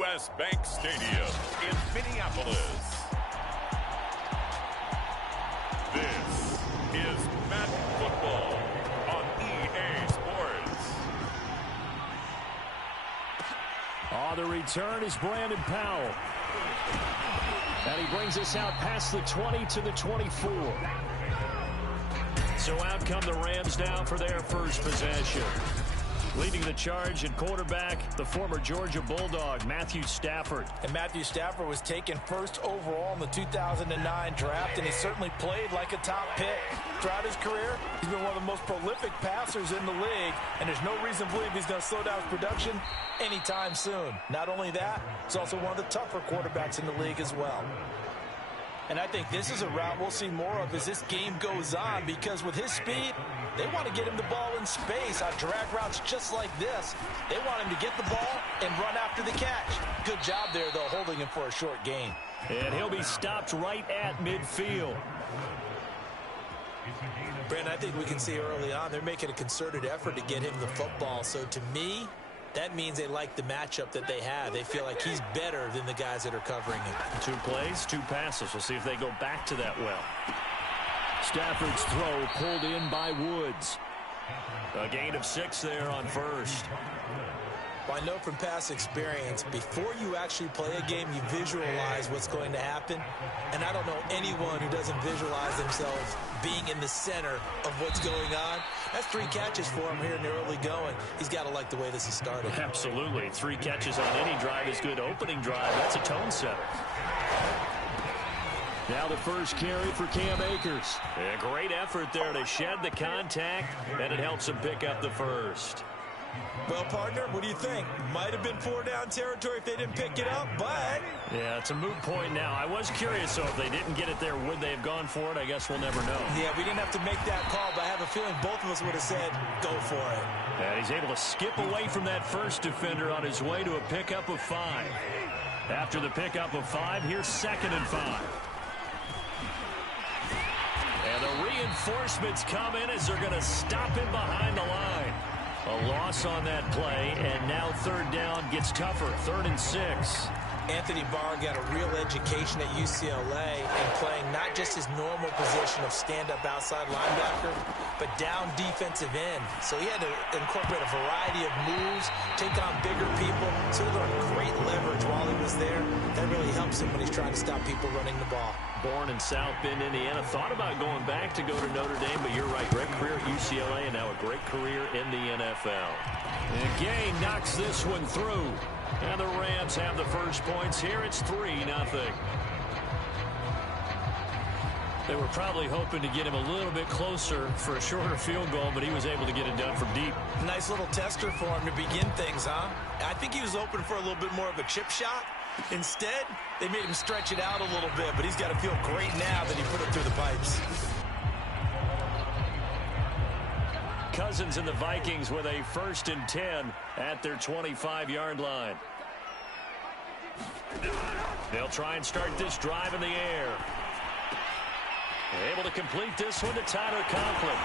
U.S. Bank Stadium in Minneapolis. This is Madden Football on EA Sports. The return is Brandon Powell. And he brings us out past the 20 to the 24. So out come the Rams now for their first possession. Leading the charge at quarterback, the former Georgia Bulldog, Matthew Stafford. And Matthew Stafford was taken first overall in the 2009 draft, and he certainly played like a top pick. Throughout his career, he's been one of the most prolific passers in the league, and there's no reason to believe he's going to slow down his production anytime soon. Not only that, he's also one of the tougher quarterbacks in the league as well. And I think this is a route we'll see more of as this game goes on, because with his speed, they want to get him the ball in space on drag routes just like this. They want him to get the ball and run after the catch. Good job there, though, holding him for a short gain. And he'll be stopped right at midfield. Brandon, I think we can see early on they're making a concerted effort to get him the football. So to me, that means they like the matchup that they have. They feel like he's better than the guys that are covering him. 2 plays, 2 passes. We'll see if they go back to that well. Stafford's throw pulled in by Woods. A gain of 6 there on first. Well, I know from past experience, before you actually play a game, you visualize what's going to happen. And I don't know anyone who doesn't visualize themselves being in the center of what's going on. That's 3 catches for him here in the early going. He's got to like the way this has started. Absolutely. 3 catches on any drive is good. Opening drive, that's a tone setter. Now the first carry for Cam Akers. A great effort there to shed the contact, and it helps him pick up the first. Well, partner, what do you think? Might have been 4-down territory if they didn't pick it up, but... Yeah, it's a moot point now. I was curious, so if they didn't get it there, would they have gone for it? I guess we'll never know. Yeah, we didn't have to make that call, but I have a feeling both of us would have said, go for it. And he's able to skip away from that first defender on his way to a pickup of 5. After the pickup of 5, here's 2nd and 5. And the reinforcements come in as they're going to stop him behind the line. A loss on that play, and now 3rd down gets tougher. 3rd and 6. Anthony Barr got a real education at UCLA and playing not just his normal position of stand-up outside linebacker, but down defensive end. So he had to incorporate a variety of moves, take on bigger people. So he learned great leverage while he was there. That really helps him when he's trying to stop people running the ball. Born in South Bend, Indiana. Thought about going back to go to Notre Dame, but you're right. Great career at UCLA and now a great career in the NFL. And Gay knocks this one through. And the Rams have the first points here. It's 3-0. They were probably hoping to get him a little bit closer for a shorter field goal, but he was able to get it done from deep. Nice little tester for him to begin things, huh? I think he was open for a little bit more of a chip shot. Instead, they made him stretch it out a little bit, but he's got to feel great now that he put it through the pipes. Cousins and the Vikings with a 1st and 10 at their 25-yard line. They'll try and start this drive in the air. Able to complete this one to Tyler Conklin.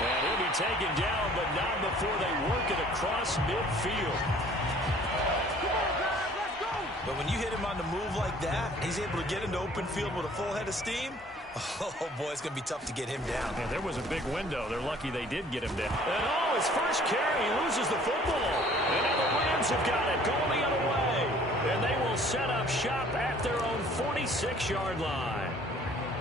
And he'll be taken down, but not before they work it across midfield. But when you hit him on the move like that, he's able to get into open field with a full head of steam. Oh, boy, it's going to be tough to get him down. Yeah, there was a big window. They're lucky they did get him down. And, his first carry, he loses the football. And now the Rams have got it going the other way. And they will set up shop at their own 46-yard line.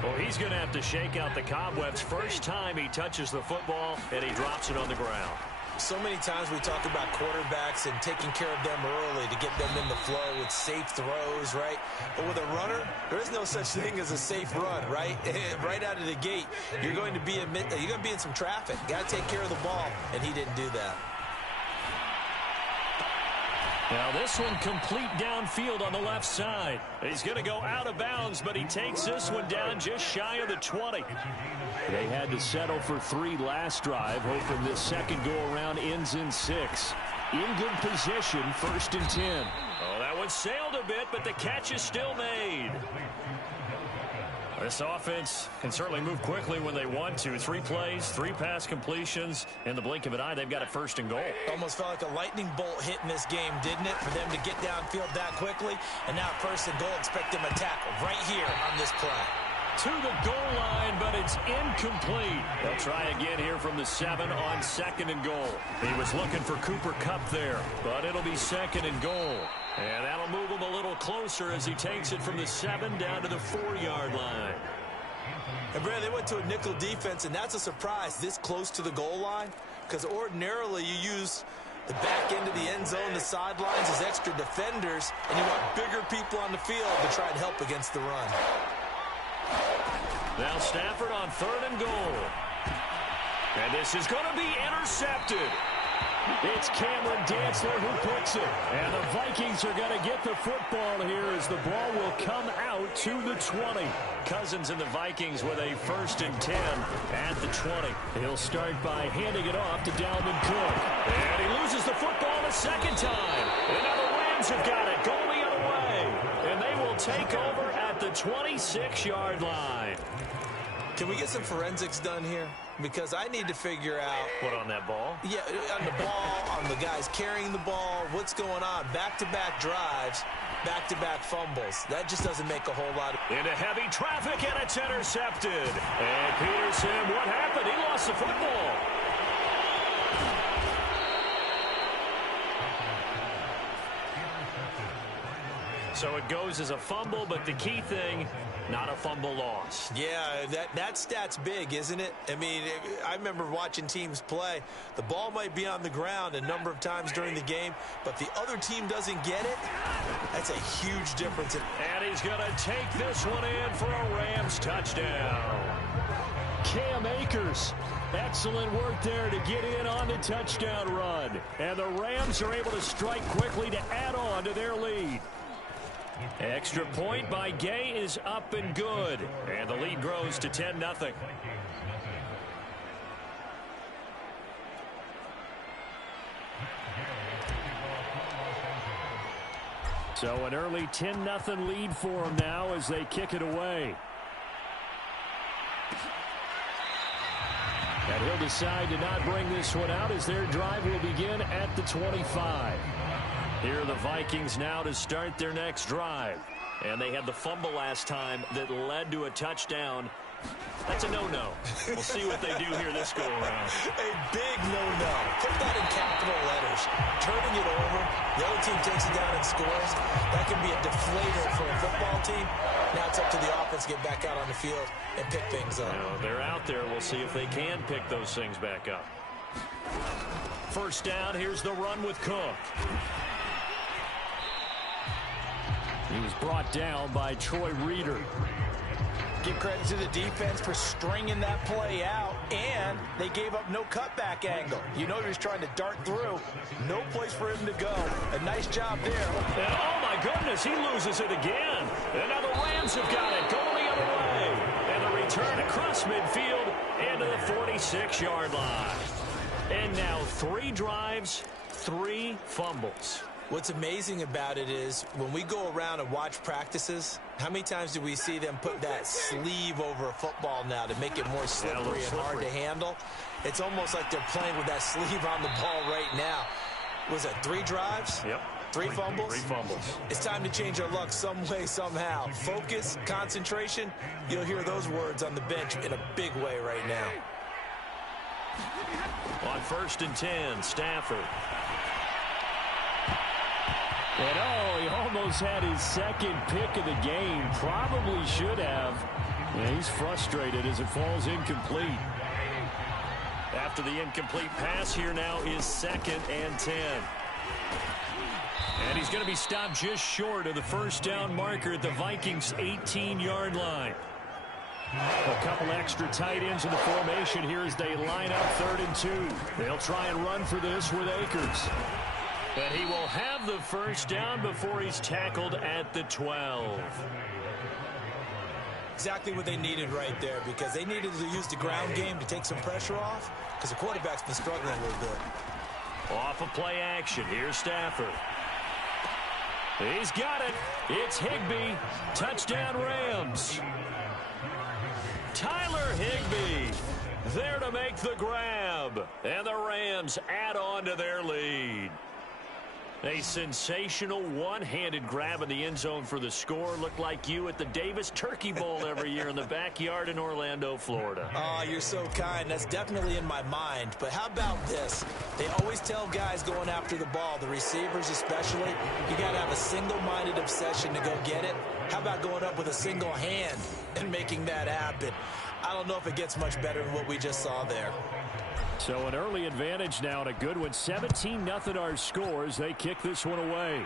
Well, he's going to have to shake out the cobwebs first time he touches the football, and he drops it on the ground. So many times we talk about quarterbacks and taking care of them early to get them in the flow with safe throws, right? But with a runner, there is no such thing as a safe run, right? Right out of the gate, you're going to be in some traffic. Got to take care of the ball, and he didn't do that. Now this one complete downfield on the left side. He's going to go out of bounds, but he takes this one down just shy of the 20. They had to settle for 3 last drive, hoping this second go-around ends in 6. In good position, 1st and 10. Oh, that one sailed a bit, but the catch is still made. This offense can certainly move quickly when they want to. 3 plays, 3 pass completions. In the blink of an eye, they've got a 1st and goal. Almost felt like a lightning bolt hit in this game, didn't it? For them to get downfield that quickly. And now 1st and goal, expect them to tackle right here on this play. To the goal line, but it's incomplete. They'll try again here from the 7 on 2nd and goal. He was looking for Cooper Kupp there, but it'll be 2nd and goal. And that'll move him a little closer as he takes it from the 7 down to the 4-yard line. And, Brad, they went to a nickel defense, and that's a surprise this close to the goal line, because ordinarily you use the back end of the end zone, the sidelines as extra defenders, and you want bigger people on the field to try and help against the run. Now Stafford on 3rd and goal. And this is going to be intercepted. It's Cameron Dantzler who puts it. And the Vikings are going to get the football here as the ball will come out to the 20. Cousins and the Vikings with a 1st and 10 at the 20. He'll start by handing it off to Dalvin Cook. And he loses the football the 2nd time. And now the Rams have got it going the other way. And they will take over at the 26-yard line. Can we get some forensics done here? Because I need to figure out... What, on that ball? Yeah, on the ball, on the guys carrying the ball, what's going on? Back-to-back drives, back-to-back fumbles. That just doesn't make a whole lot of... Into heavy traffic, and it's intercepted. And Peterson, what happened? He lost the football. So it goes as a fumble, but the key thing, not a fumble loss. Yeah, that stat's big, isn't it? I mean, I remember watching teams play. The ball might be on the ground a number of times during the game, but the other team doesn't get it. That's a huge difference. And he's going to take this one in for a Rams touchdown. Cam Akers, excellent work there to get in on the touchdown run. And the Rams are able to strike quickly to add on to their lead. Extra point by Gay is up and good. And the lead grows to 10-0. So an early 10-0 lead for them now as they kick it away. And he'll decide to not bring this one out as their drive will begin at the 25. Here are the Vikings now to start their next drive. And they had the fumble last time that led to a touchdown. That's a no-no. We'll see what they do here this go-around. A big no-no. Put that in capital letters. Turning it over, the other team takes it down and scores. That can be a deflator for a football team. Now it's up to the offense to get back out on the field and pick things up. They're out there. We'll see if they can pick those things back up. 1st down, here's the run with Cook. He was brought down by Troy Reeder. Give credit to the defense for stringing that play out, and they gave up no cutback angle. You know he was trying to dart through. No place for him to go. A nice job there. And oh my goodness, he loses it again. And now the Rams have got it going the other way. And the return across midfield into the 46-yard line. And now 3 drives, 3 fumbles. What's amazing about it is when we go around and watch practices, how many times do we see them put that sleeve over a football now to make it more slippery and hard to handle? It's almost like they're playing with that sleeve on the ball right now. Was it 3 drives? Yep. 3 fumbles? 3 fumbles. It's time to change our luck some way, somehow. Focus, concentration, you'll hear those words on the bench in a big way right now. On 1st and 10, Stafford. And he almost had his 2nd pick of the game. Probably should have. Yeah, he's frustrated as it falls incomplete. After the incomplete pass, here now is 2nd and 10. And he's going to be stopped just short of the 1st down marker at the Vikings' 18-yard line. A couple extra tight ends in the formation here as they line up 3rd and 2. They'll try and run for this with Akers. And he will have the 1st down before he's tackled at the 12. Exactly what they needed right there, because they needed to use the ground game to take some pressure off, because the quarterback's been struggling a little bit. Off of play action, here's Stafford. He's got it. It's Higbee. Touchdown Rams. Tyler Higbee there to make the grab. And the Rams add on to their lead. A sensational one-handed grab in the end zone for the score. Looked like you at the Davis Turkey Bowl every year in the backyard in Orlando, Florida. Oh, you're so kind. That's definitely in my mind. But how about this? They always tell guys going after the ball, the receivers especially, you got to have a single-minded obsession to go get it. How about going up with a single hand and making that happen? I don't know if it gets much better than what we just saw there. So an early advantage now and a good one. 17-0 our scores. They kick this one away.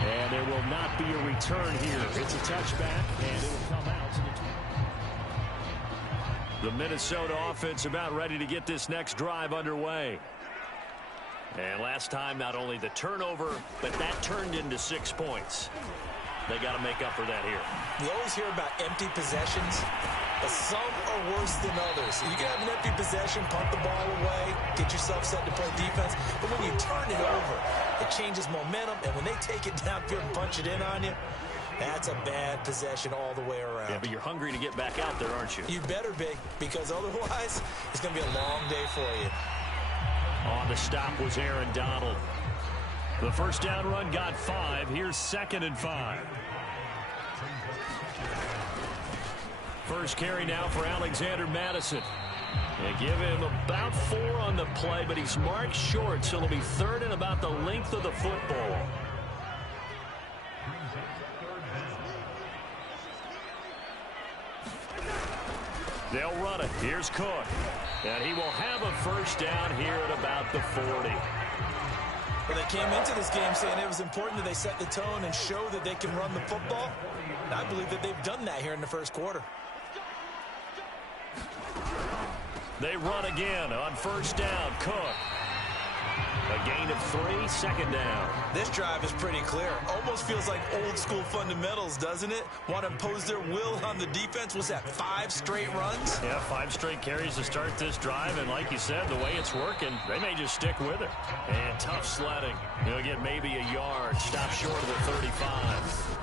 And there will not be a return here. It's a touchback, and it will come out to the Minnesota offense about ready to get this next drive underway. And last time, not only the turnover, but that turned into 6 points. They got to make up for that here. You always hear about empty possessions, but some are worse than others. You can have an empty possession, punt the ball away, get yourself set to play defense, but when you turn it over, it changes momentum, and when they take it downfield and punch it in on you, that's a bad possession all the way around. Yeah, but you're hungry to get back out there, aren't you? You better be, because otherwise, it's going to be a long day for you. On the stop was Aaron Donald. The first down run got 5. Here's 2nd and 5. First carry now for Alexander Madison. They give him about 4 on the play, but he's marked short, so it'll be 3rd and about the length of the football. They'll run it. Here's Cook. And he will have a first down here at about the 40. Well, they came into this game saying it was important that they set the tone and show that they can run the football. And I believe that they've done that here in the first quarter. They run again on first down. Cook. A gain of 3, 2nd down. This drive is pretty clear. Almost feels like old school fundamentals, doesn't it? Want to impose their will on the defense. Was that 5 straight runs? Yeah, 5 straight carries to start this drive. And like you said, the way it's working, they may just stick with it. And tough sledding. He'll get maybe a yard. Stop short of the 35.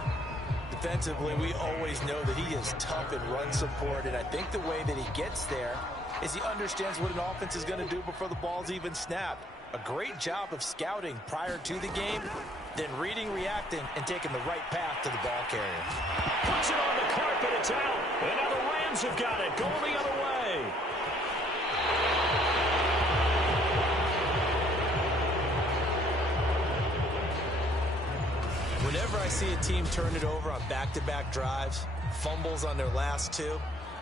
Defensively, we always know that he is tough in run support. And I think the way that he gets there is he understands what an offense is going to do before the ball's even snapped. A great job of scouting prior to the game, then reading, reacting, and taking the right path to the ball carrier. Puts it on the carpet, it's out. And now the Rams have got it, going the other way. Whenever I see a team turn it over on back-to-back drives, fumbles on their last 2,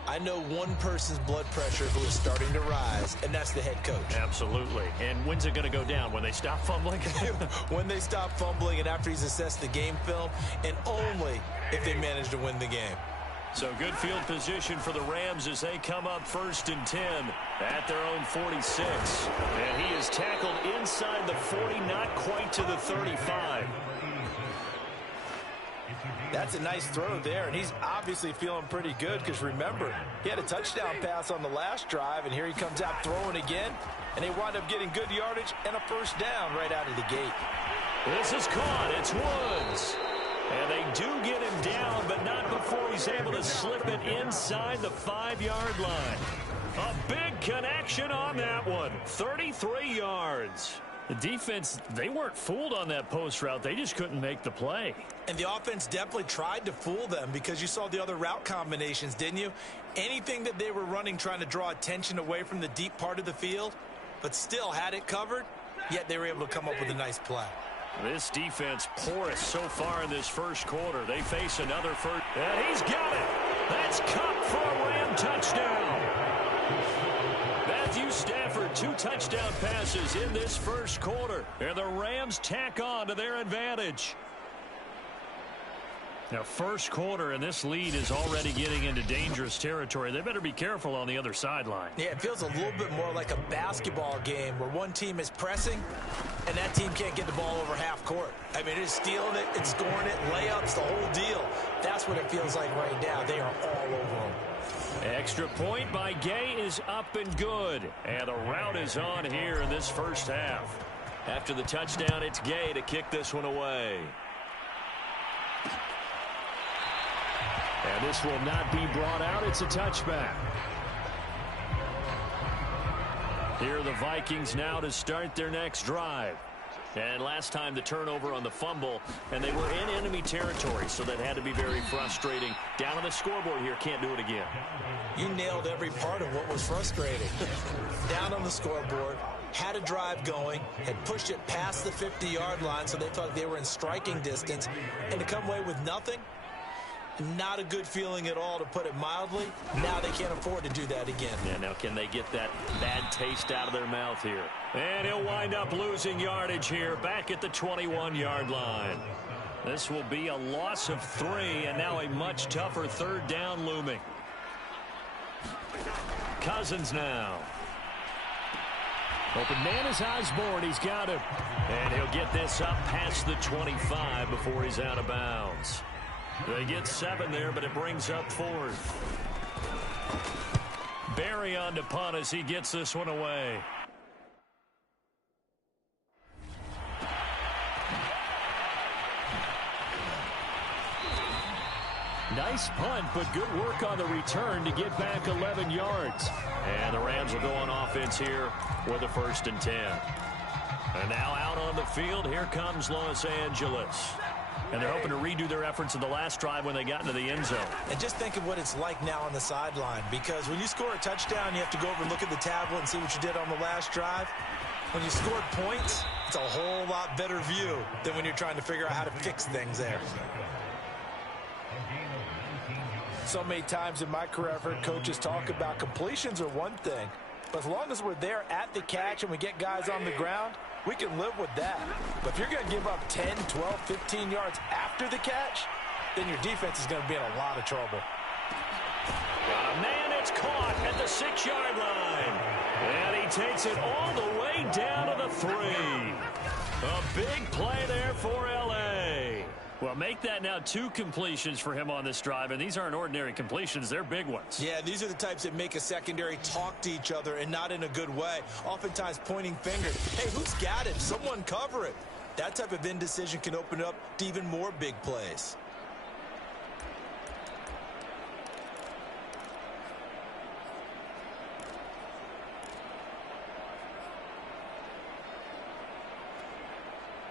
I know one person's blood pressure who is starting to rise, and that's the head coach. Absolutely. And when's it going to go down? When they stop fumbling? When they stop fumbling and after he's assessed the game film, and only if they manage to win the game. So good field position for the Rams as they come up 1st and 10 at their own 46. And he is tackled inside the 40, not quite to the 35. That's a nice throw there, and he's obviously feeling pretty good because, remember, he had a touchdown pass on the last drive, and here he comes out throwing again, and they wind up getting good yardage and a first down right out of the gate. This is caught. It's Woods. And they do get him down, but not before he's able to slip it inside the 5-yard line. A big connection on that one. 33 yards. The defense, they weren't fooled on that post route. They just couldn't make the play. And the offense definitely tried to fool them because you saw the other route combinations, didn't you? Anything that they were running trying to draw attention away from the deep part of the field, but still had it covered, yet they were able to come up with a nice play. This defense porous so far in this first quarter. They face another first. And he's got it. That's Cup for a Ram touchdown. Matthew Stafford, 2 touchdown passes in this first quarter. And the Rams tack on to their advantage. Now, first quarter, and this lead is already getting into dangerous territory. They better be careful on the other sideline. Yeah, it feels a little bit more like a basketball game where one team is pressing, and that team can't get the ball over half court. I mean, it's stealing it, it's scoring it, layups, the whole deal. That's what it feels like right now. They are all over them. Extra point by Gay is up and good. And the route is on here in this first half. After the touchdown, it's Gay to kick this one away. And this will not be brought out. It's a touchback. Here are the Vikings now to start their next drive. And last time the turnover on the fumble, and they were in enemy territory, so that had to be very frustrating. Down on the scoreboard here, can't do it again. You nailed every part of what was frustrating. Down on the scoreboard, had a drive going, had pushed it past the 50-yard line, so they thought they were in striking distance, and to come away with nothing, not a good feeling at all, to put it mildly. Now they can't afford to do that again. Yeah, now can they get that bad taste out of their mouth here? And he'll wind up losing yardage here, back at the 21-yard line. This will be a loss of 3, and now a much tougher third down looming. Cousins now. Open man is Osborne. He's got him. And he'll get this up past the 25 before he's out of bounds. They get 7 there, but it brings up 4th. Barry on to punt as he gets this one away. Nice punt, but good work on the return to get back 11 yards. And the Rams will go on offense here with a 1st and 10. And now out on the field, here comes Los Angeles. And they're hoping to redo their efforts in the last drive when they got into the end zone. And just think of what it's like now on the sideline, because when you score a touchdown, you have to go over and look at the tablet and see what you did on the last drive. When you scored points, it's a whole lot better view than when you're trying to figure out how to fix things there. So many times in my career, I've heard coaches talk about completions are one thing, but as long as we're there at the catch and we get guys on the ground, we can live with that. But if you're going to give up 10, 12, 15 yards after the catch, then your defense is going to be in a lot of trouble. Got a man, it's caught at the 6-yard line. And he takes it all the way down to the 3. A big play there for L.A. Well, make that now 2 completions for him on this drive, and these aren't ordinary completions. They're big ones. Yeah, these are the types that make a secondary talk to each other, and not in a good way. Oftentimes pointing fingers. Hey, who's got it? Someone cover it. That type of indecision can open up to even more big plays.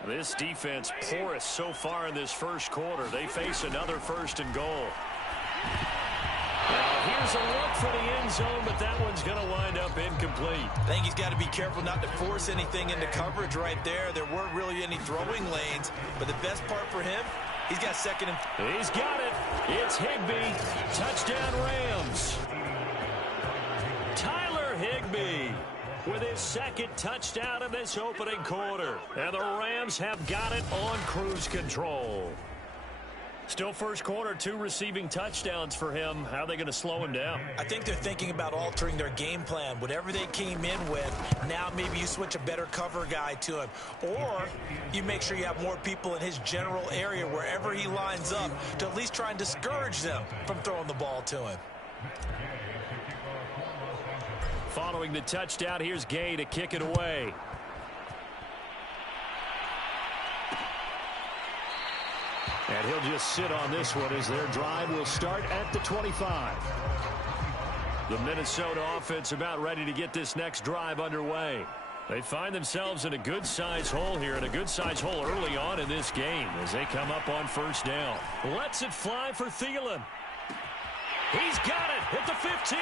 This defense porous so far in this first quarter. They face another 1st and goal. Now here's a look for the end zone, but that one's going to wind up incomplete. I think he's got to be careful not to force anything into coverage right there. There weren't really any throwing lanes, but the best part for him, he's got 2nd and... He's got it. It's Higbee. Touchdown Rams. Tyler Higbee with his 2nd touchdown in this opening quarter. And the Rams have got it on cruise control. Still first quarter, 2 receiving touchdowns for him. How are they going to slow him down? I think they're thinking about altering their game plan. Whatever they came in with, now maybe you switch a better cover guy to him. Or you make sure you have more people in his general area wherever he lines up to at least try and discourage them from throwing the ball to him. Following the touchdown, here's Gay to kick it away. And he'll just sit on this one as their drive will start at the 25. The Minnesota offense about ready to get this next drive underway. They find themselves in a good-sized hole here, and a good-sized hole early on in this game as they come up on 1st down. Lets it fly for Thielen. He's got it at the 15.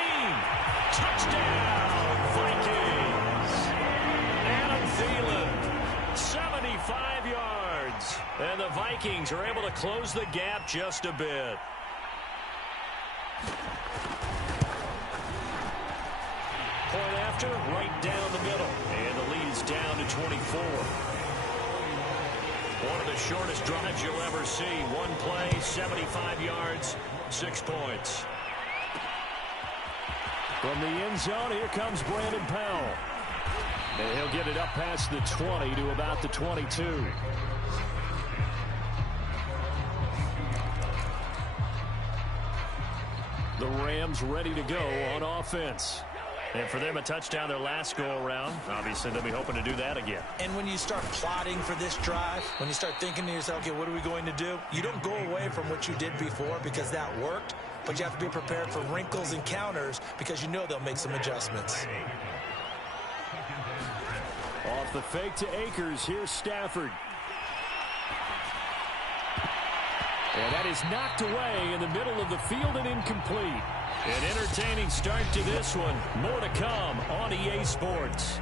Touchdown, Vikings. Adam Thielen, 75 yards. And the Vikings are able to close the gap just a bit. Point after, right down the middle. And the lead is down to 24. One of the shortest drives you'll ever see. One play, 75 yards, 6 points. From the end zone, here comes Brandon Powell. And he'll get it up past the 20 to about the 22. The Rams ready to go on offense. And for them, a touchdown their last go-around. Obviously, they'll be hoping to do that again. And when you start plotting for this drive, when you start thinking to yourself, okay, what are we going to do? You don't go away from what you did before because that worked, but you have to be prepared for wrinkles and counters because you know they'll make some adjustments. Off the fake to Akers, here's Stafford. And that is knocked away in the middle of the field and incomplete. An entertaining start to this one. More to come on EA Sports.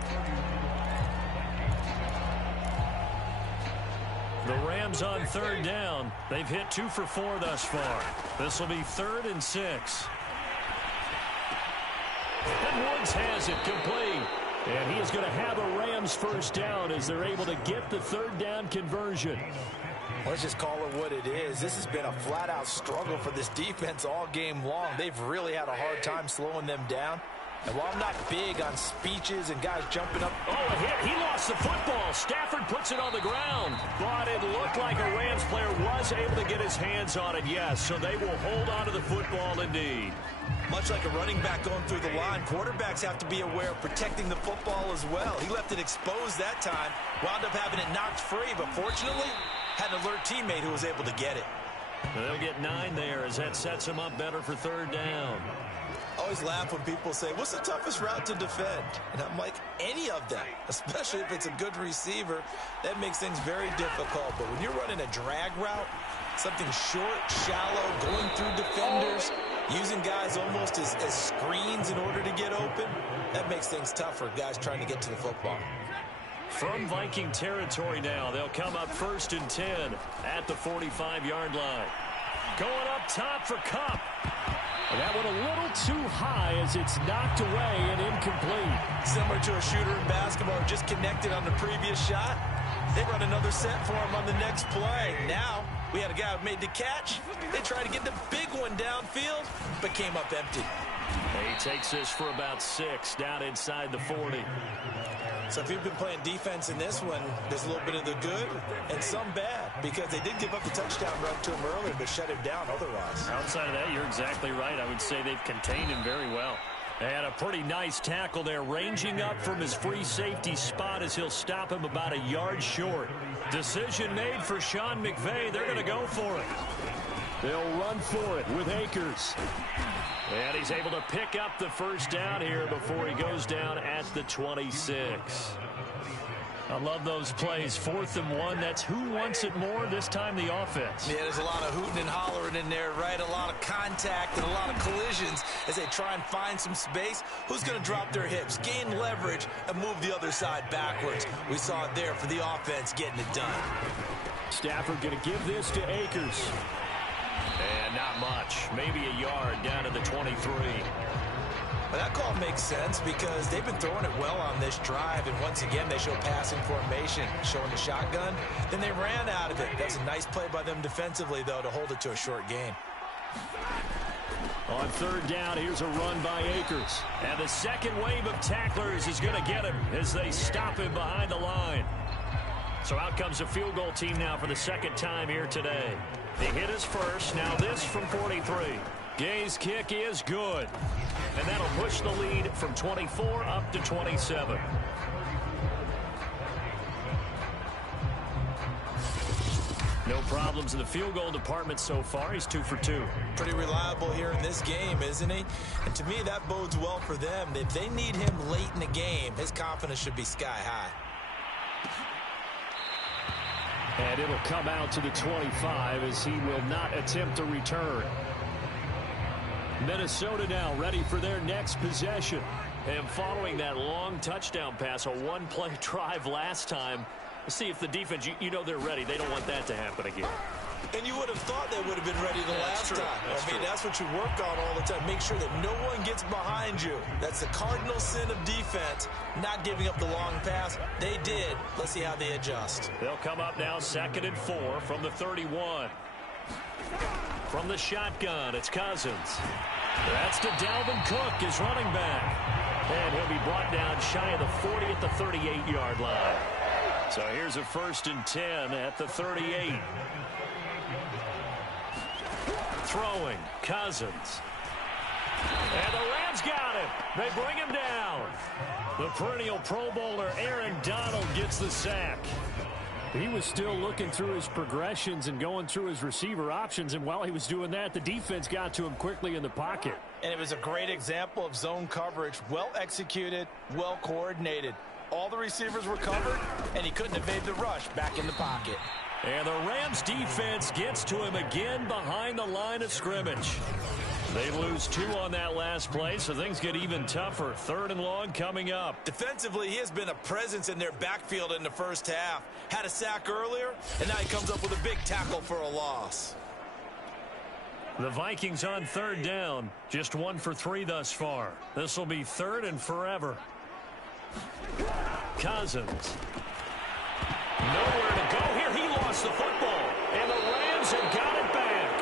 The Rams on third down. They've hit 2 for 4 thus far. This will be 3rd and 6. And Woods has it complete. And he is going to have a Rams first down as they're able to get the 3rd down conversion. Let's just call it what it is. This has been a flat-out struggle for this defense all game long. They've really had a hard time slowing them down. And while I'm not big on speeches and guys jumping up. Oh, a hit. He lost the football. Stafford puts it on the ground. But it looked like a Rams player was able to get his hands on it, yes. So they will hold on to the football indeed. Much like a running back going through the line, quarterbacks have to be aware of protecting the football as well. He left it exposed that time, wound up having it knocked free, but fortunately had an alert teammate who was able to get it. They'll get 9 there as that sets them up better for 3rd down. I always laugh when people say, what's the toughest route to defend? And I'm like, any of them, especially if it's a good receiver. That makes things very difficult. But when you're running a drag route, something short, shallow, going through defenders, using guys almost as screens in order to get open, that makes things tough for guys trying to get to the football. From Viking territory now, they'll come up 1st and 10 at the 45-yard line. Going up top for Kupp. And that one a little too high as it's knocked away and incomplete. Similar to a shooter in basketball who just connected on the previous shot. They run another set for him on the next play. Now, we had a guy who made the catch. They tried to get the big one downfield, but came up empty. He takes this for about 6 down inside the 40. So if you've been playing defense in this one, there's a little bit of the good and some bad because they did give up the touchdown run to him earlier but shut him down otherwise. Outside of that, you're exactly right. I would say they've contained him very well. And a pretty nice tackle there, ranging up from his free safety spot as he'll stop him about a yard short. Decision made for Sean McVay. They're going to go for it. They'll run for it with Akers. And he's able to pick up the first down here before he goes down at the 26. I love those plays. 4th and 1. That's who wants it more, this time the offense. Yeah, there's a lot of hooting and hollering in there, right? A lot of contact and a lot of collisions as they try and find some space. Who's going to drop their hips, gain leverage, and move the other side backwards? We saw it there for the offense getting it done. Stafford going to give this to Akers. And not much. Maybe a yard down to the 23. Well, that call makes sense because they've been throwing it well on this drive, and once again they show passing formation, showing the shotgun. Then they ran out of it. That's a nice play by them defensively, though, to hold it to a short gain. On 3rd down, here's a run by Akers. And the second wave of tacklers is going to get him as they stop him behind the line. So out comes a field goal team now for the 2nd time here today. They hit his first. Now this from 43. Gay's kick is good. And that'll push the lead from 24 up to 27. No problems in the field goal department so far. He's 2 for 2. Pretty reliable here in this game, isn't he? And to me, that bodes well for them. If they need him late in the game, his confidence should be sky high. And it'll come out to the 25 as he will not attempt a return. Minnesota now ready for their next possession. And following that long touchdown pass, a one-play drive last time, see if the defense, you know they're ready. They don't want that to happen again. And you would have thought they would have been ready the last time. I mean, that's what you work on all the time. Make sure that no one gets behind you. That's the cardinal sin of defense, not giving up the long pass. They did. Let's see how they adjust. They'll come up now 2nd and 4 from the 31. From the shotgun, it's Cousins. That's to Dalvin Cook, his running back. And he'll be brought down shy of the 40 at the 38-yard line. So here's a 1st and 10 at the 38. Throwing, Cousins. And the Rams got him. They bring him down. The perennial Pro Bowler Aaron Donald gets the sack. He was still looking through his progressions and going through his receiver options, and while he was doing that, the defense got to him quickly in the pocket. And it was a great example of zone coverage, well executed, well coordinated. All the receivers were covered, and he couldn't evade the rush back in the pocket. And the Rams defense gets to him again behind the line of scrimmage. They lose 2 on that last play, so things get even tougher. 3rd and long coming up. Defensively, he has been a presence in their backfield in the first half. Had a sack earlier, and now he comes up with a big tackle for a loss. The Vikings on 3rd down. Just 1 for 3 thus far. This will be 3rd and forever. Cousins. Nowhere to go here. He lost the football, and the Rams have got it back.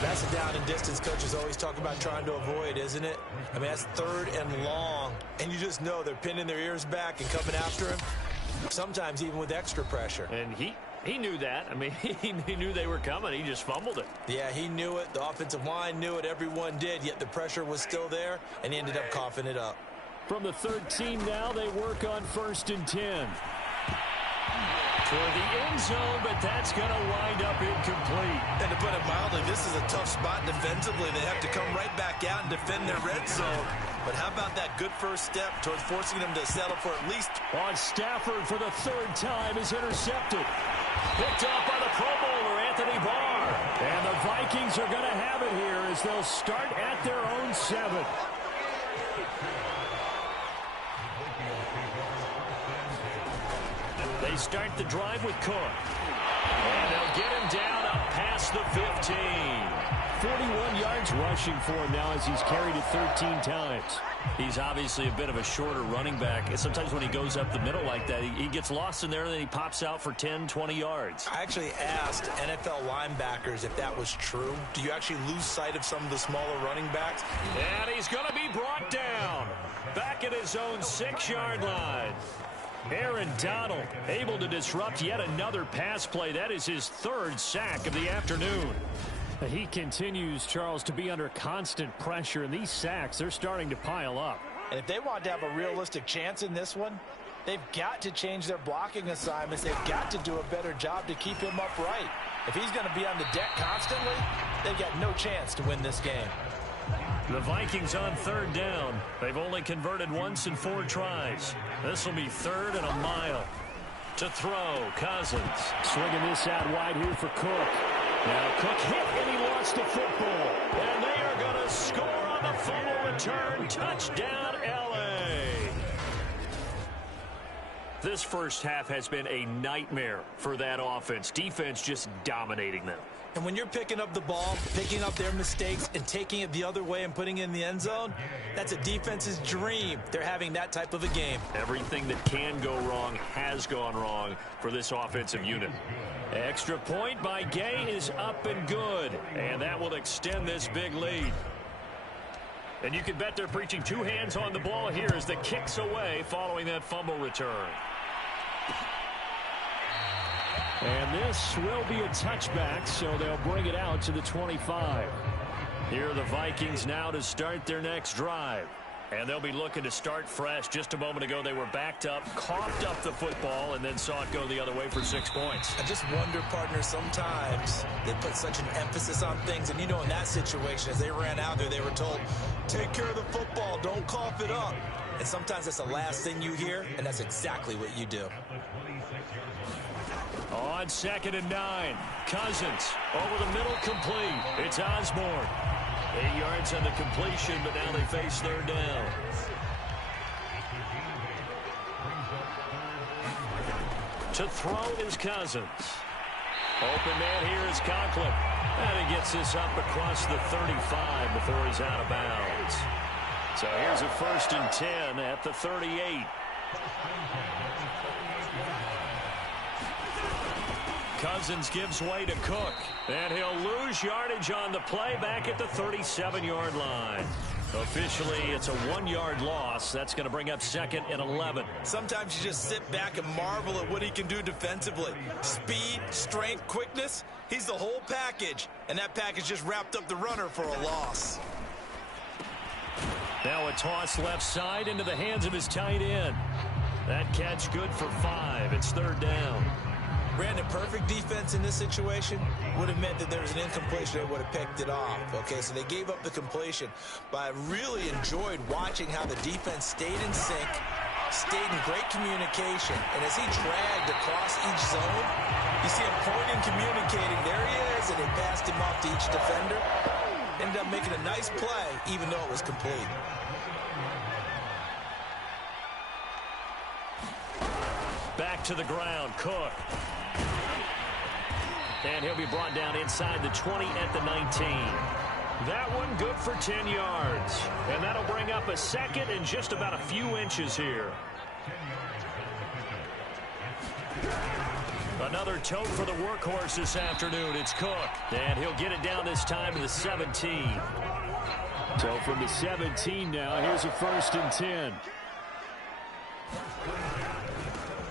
That's a down and distance coaches always talk about trying to avoid, isn't it? I mean, that's 3rd and long, and you just know they're pinning their ears back and coming after him, sometimes even with extra pressure. And he knew that. I mean, he knew they were coming. He just fumbled it. Yeah, he knew it. The offensive line knew it. Everyone did, yet the pressure was still there, and he ended up coughing it up. From the 13 now, they work on 1st and 10. Toward the end zone, but that's going to wind up incomplete. And to put it mildly, this is a tough spot defensively. They have to come right back out and defend their red zone. But how about that good first step towards forcing them to settle for at least... On Stafford for the 3rd time is intercepted. Picked up by the Pro Bowler, Anthony Barr. And the Vikings are going to have it here as they'll start at their own 7. They start the drive with Cook. And they'll get him down up past the 15. 41 yards rushing for him now as he's carried it 13 times. He's obviously a bit of a shorter running back. And sometimes when he goes up the middle like that, he gets lost in there and then he pops out for 10, 20 yards. I actually asked NFL linebackers if that was true. Do you actually lose sight of some of the smaller running backs? And he's going to be brought down. Back at his own 6-yard line. Aaron Donald able to disrupt yet another pass play. That is his 3rd sack of the afternoon. He continues, Charles, to be under constant pressure, and these sacks, they're starting to pile up. And if they want to have a realistic chance in this one, they've got to change their blocking assignments. They've got to do a better job to keep him upright. If he's going to be on the deck constantly, they've got no chance to win this game. The Vikings on 3rd down. They've only converted once in 4 tries. This will be 3rd and a mile. To throw, Cousins. Swinging this out wide here for Cook. Now Cook hit and he lost the football. And they are going to score on the fumble return. Touchdown, L.A. This first half has been a nightmare for that offense. Defense just dominating them. And when you're picking up the ball, picking up their mistakes, and taking it the other way and putting it in the end zone, that's a defense's dream. They're having that type of a game. Everything that can go wrong has gone wrong for this offensive unit. Extra point by Gay is up and good, and that will extend this big lead. And you can bet they're preaching 2 hands on the ball here as the kick's away following that fumble return. And this will be a touchback, so they'll bring it out to the 25. Here are the Vikings now to start their next drive. And they'll be looking to start fresh. Just a moment ago, they were backed up, coughed up the football, and then saw it go the other way for 6 points. I just wonder, partner, sometimes they put such an emphasis on things. And, you know, in that situation, as they ran out there, they were told, take care of the football, don't cough it up. And sometimes that's the last thing you hear, and that's exactly what you do. On 2nd and 9, Cousins over the middle, complete. It's Osborne. 8 yards on the completion, but now they face 3rd down. To throw is Cousins. Open man here is Conklin. And he gets this up across the 35 before he's out of bounds. So here's a 1st and 10 at the 38. Cousins gives way to Cook. And he'll lose yardage on the play back at the 37-yard line. Officially, it's a 1-yard loss. That's going to bring up 2nd and 11. Sometimes you just sit back and marvel at what he can do defensively. Speed, strength, quickness. He's the whole package. And that package just wrapped up the runner for a loss. Now a toss left side into the hands of his tight end. That catch good for 5. It's 3rd down. Brandon, perfect defense in this situation would have meant that there was an incompletion that would have picked it off. Okay, so they gave up the completion. But I really enjoyed watching how the defense stayed in sync, stayed in great communication. And as he dragged across each zone, you see him pointing, communicating. There he is, and they passed him off to each defender. Ended up making a nice play, even though it was complete. Back to the ground, Cook. And he'll be brought down inside the 20 at the 19. That one good for 10 yards. And that'll bring up a 2nd and just about a few inches here. Another tote for the workhorse this afternoon. It's Cook. And he'll get it down this time to the 17. So from the 17 now, here's a 1st and 10.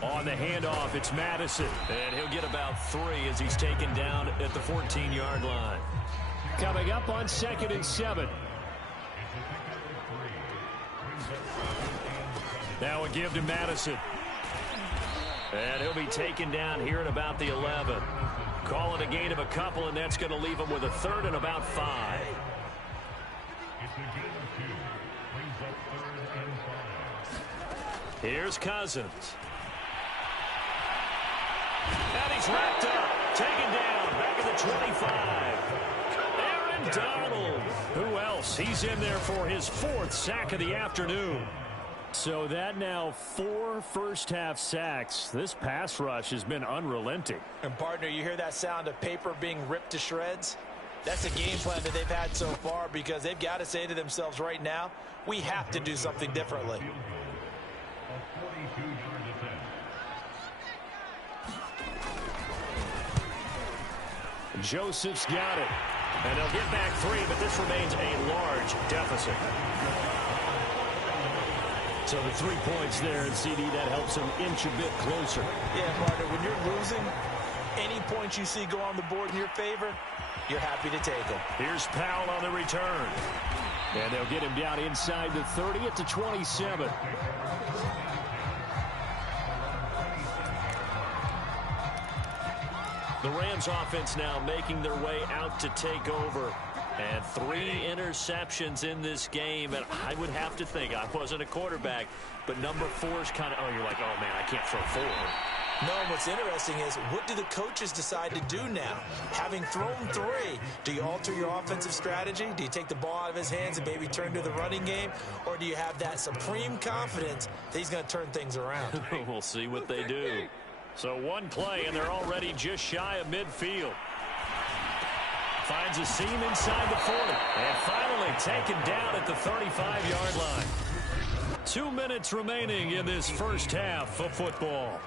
On the handoff, it's Madison. And he'll get about 3 as he's taken down at the 14-yard line. Coming up on 2nd and 7. Now a give to Madison. And he'll be taken down here at about the 11. Call it a gain of a couple, and that's going to leave him with a 3rd and about 5. Here's Cousins. And he's wrapped up, taken down, back at the 25. Aaron Donald. Who else? He's in there for his 4th sack of the afternoon. So that now 4 first-half sacks. This pass rush has been unrelenting. And, partner, you hear that sound of paper being ripped to shreds? That's a game plan that they've had so far because they've got to say to themselves right now, we have to do something differently. Joseph's got it. And they'll get back 3, but this remains a large deficit. So the 3 points there, and CD, that helps them inch a bit closer. Yeah, partner, when you're losing, any points you see go on the board in your favor, you're happy to take them. Here's Powell on the return. And they'll get him down inside the 30 at the 27. The Rams offense now making their way out to take over. And 3 interceptions in this game. And I would have to think, I wasn't a quarterback, but number 4 is kind of, oh, you're like, oh, man, I can't throw 4. No, what's interesting is, what do the coaches decide to do now? Having thrown 3, do you alter your offensive strategy? Do you take the ball out of his hands and maybe turn to the running game? Or do you have that supreme confidence that he's going to turn things around? We'll see what they do. So 1 play, and they're already just shy of midfield. Finds a seam inside the 40. And finally taken down at the 35-yard line. 2 minutes remaining in this first half of football.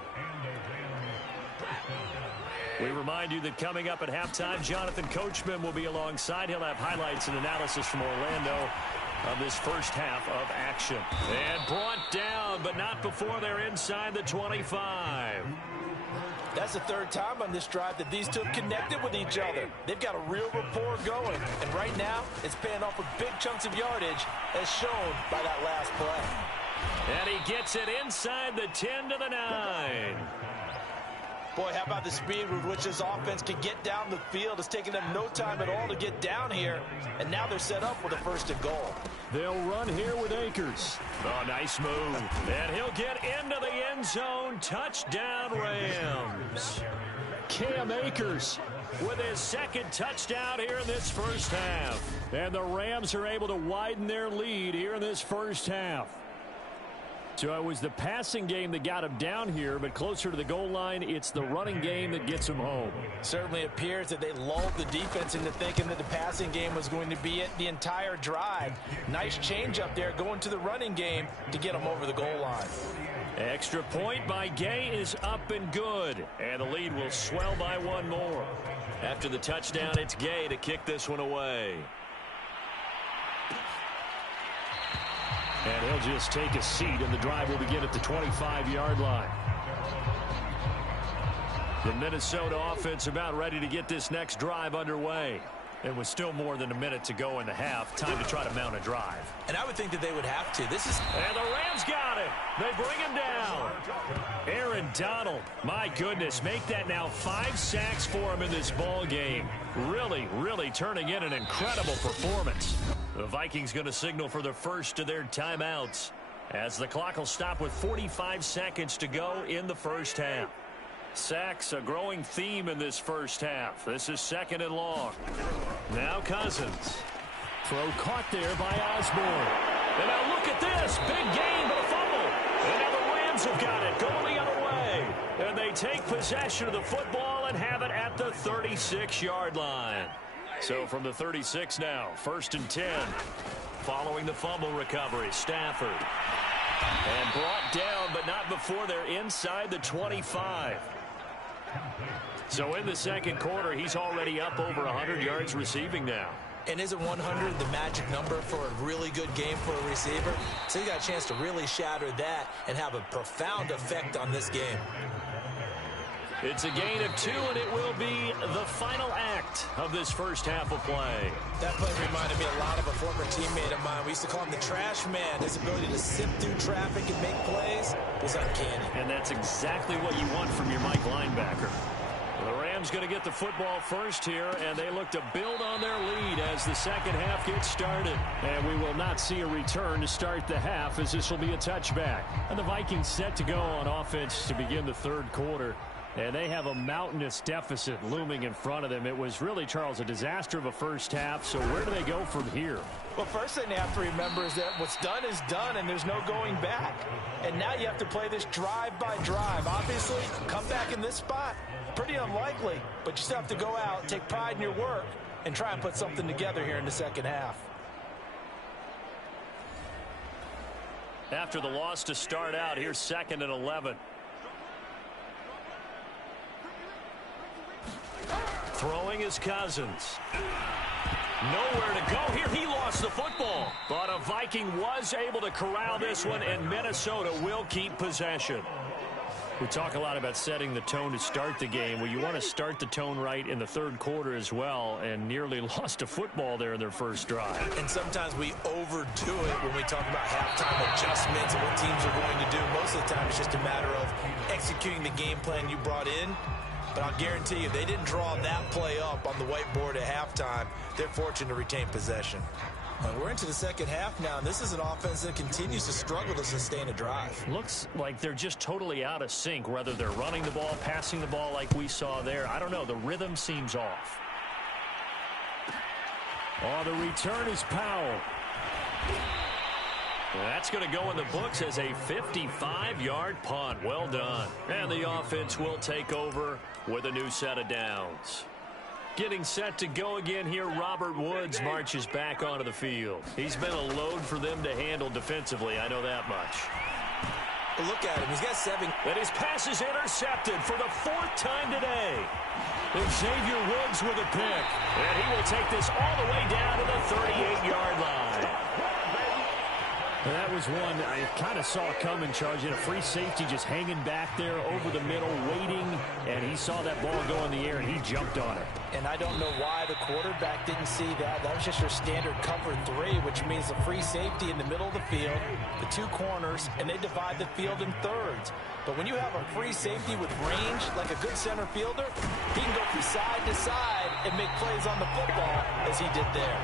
We remind you that coming up at halftime, Jonathan Coachman will be alongside. He'll have highlights and analysis from Orlando of this first half of action. And brought down, but not before they're inside the 25. That's the 3rd time on this drive that these two have connected with each other. They've got a real rapport going. And right now, it's paying off with big chunks of yardage, as shown by that last play. And he gets it inside the 10 to the 9. Boy, how about the speed with which this offense can get down the field? It's taking them no time at all to get down here. And now they're set up with a 1st and goal. They'll run here with Akers. Oh, nice move. And he'll get into the end zone. Touchdown, Rams. Cam Akers with his 2nd touchdown here in this first half. And the Rams are able to widen their lead here in this first half. So it was the passing game that got him down here, but closer to the goal line, it's the running game that gets him home. Certainly appears that they lulled the defense into thinking that the passing game was going to be it the entire drive. Nice change up there going to the running game to get him over the goal line. Extra point by Gay is up and good, and the lead will swell by 1 more. After the touchdown, it's Gay to kick this one away. And he'll just take a seat, and the drive will begin at the 25-yard line. The Minnesota offense about ready to get this next drive underway. It was still more than a minute to go in the half. Time to try to mount a drive. And I would think that they would have to. And the Rams got it. They bring him down. Aaron Donald, my goodness, make that now 5 sacks for him in this ball game. Really, really turning in an incredible performance. The Vikings going to signal for the first of their timeouts as the clock will stop with 45 seconds to go in the first half. Sacks, a growing theme in this first half. This is 2nd and long. Now Cousins. Throw caught there by Osborne. And now look at this. Big gain, but a fumble. And now the Rams have got it, going the other way. And they take possession of the football and have it at the 36-yard line. So from the 36 now, 1st and 10. Following the fumble recovery, Stafford. And brought down, but not before they're inside the 25. So in the 2nd quarter, he's already up over 100 yards receiving now. And isn't 100 the magic number for a really good game for a receiver? So he got a chance to really shatter that and have a profound effect on this game. It's a gain of 2, and it will be the final act of this first half of play. That play reminded me a lot of a former teammate of mine. We used to call him the trash man. His ability to sift through traffic and make plays was uncanny. And that's exactly what you want from your Mike linebacker. The Rams going to get the football first here, and they look to build on their lead as the second half gets started. And we will not see a return to start the half, as this will be a touchback. And the Vikings set to go on offense to begin the 3rd quarter. And they have a mountainous deficit looming in front of them. It was really, Charles, a disaster of a first half. So where do they go from here? Well, first thing they have to remember is that what's done is done, and there's no going back. And now you have to play this drive by drive. Obviously, come back in this spot, pretty unlikely. But you still have to go out, take pride in your work, and try and put something together here in the second half. After the loss to start out, here's 2nd and 11. Throwing is Cousins. Nowhere to go here. He lost the football. But a Viking was able to corral this one, and Minnesota will keep possession. We talk a lot about setting the tone to start the game. Well, you want to start the tone right in the 3rd quarter as well, and nearly lost a football there in their first drive. And sometimes we overdo it when we talk about halftime adjustments and what teams are going to do. Most of the time, it's just a matter of executing the game plan you brought in. But I'll guarantee you, they didn't draw that play up on the whiteboard at halftime. They're fortunate to retain possession. We're into the second half now, and this is an offense that continues to struggle to sustain a drive. Looks like they're just totally out of sync, whether they're running the ball, passing the ball like we saw there. I don't know. The rhythm seems off. Oh, the return is Powell. That's going to go in the books as a 55-yard punt. Well done. And the offense will take over with a new set of downs. Getting set to go again here, Robert Woods marches back onto the field. He's been a load for them to handle defensively, I know that much. But look at him, he's got 7. And his pass is intercepted for the 4th time today. And Xavier Woods with a pick. And he will take this all the way down to the 38-yard line. And that was one I kind of saw coming, Charles. He had a free safety just hanging back there over the middle, waiting, and he saw that ball go in the air, and he jumped on it. And I don't know why the quarterback didn't see that. That was just your standard cover 3, which means a free safety in the middle of the field, the 2 corners, and they divide the field in thirds. But when you have a free safety with range, like a good center fielder, he can go from side to side and make plays on the football as he did there.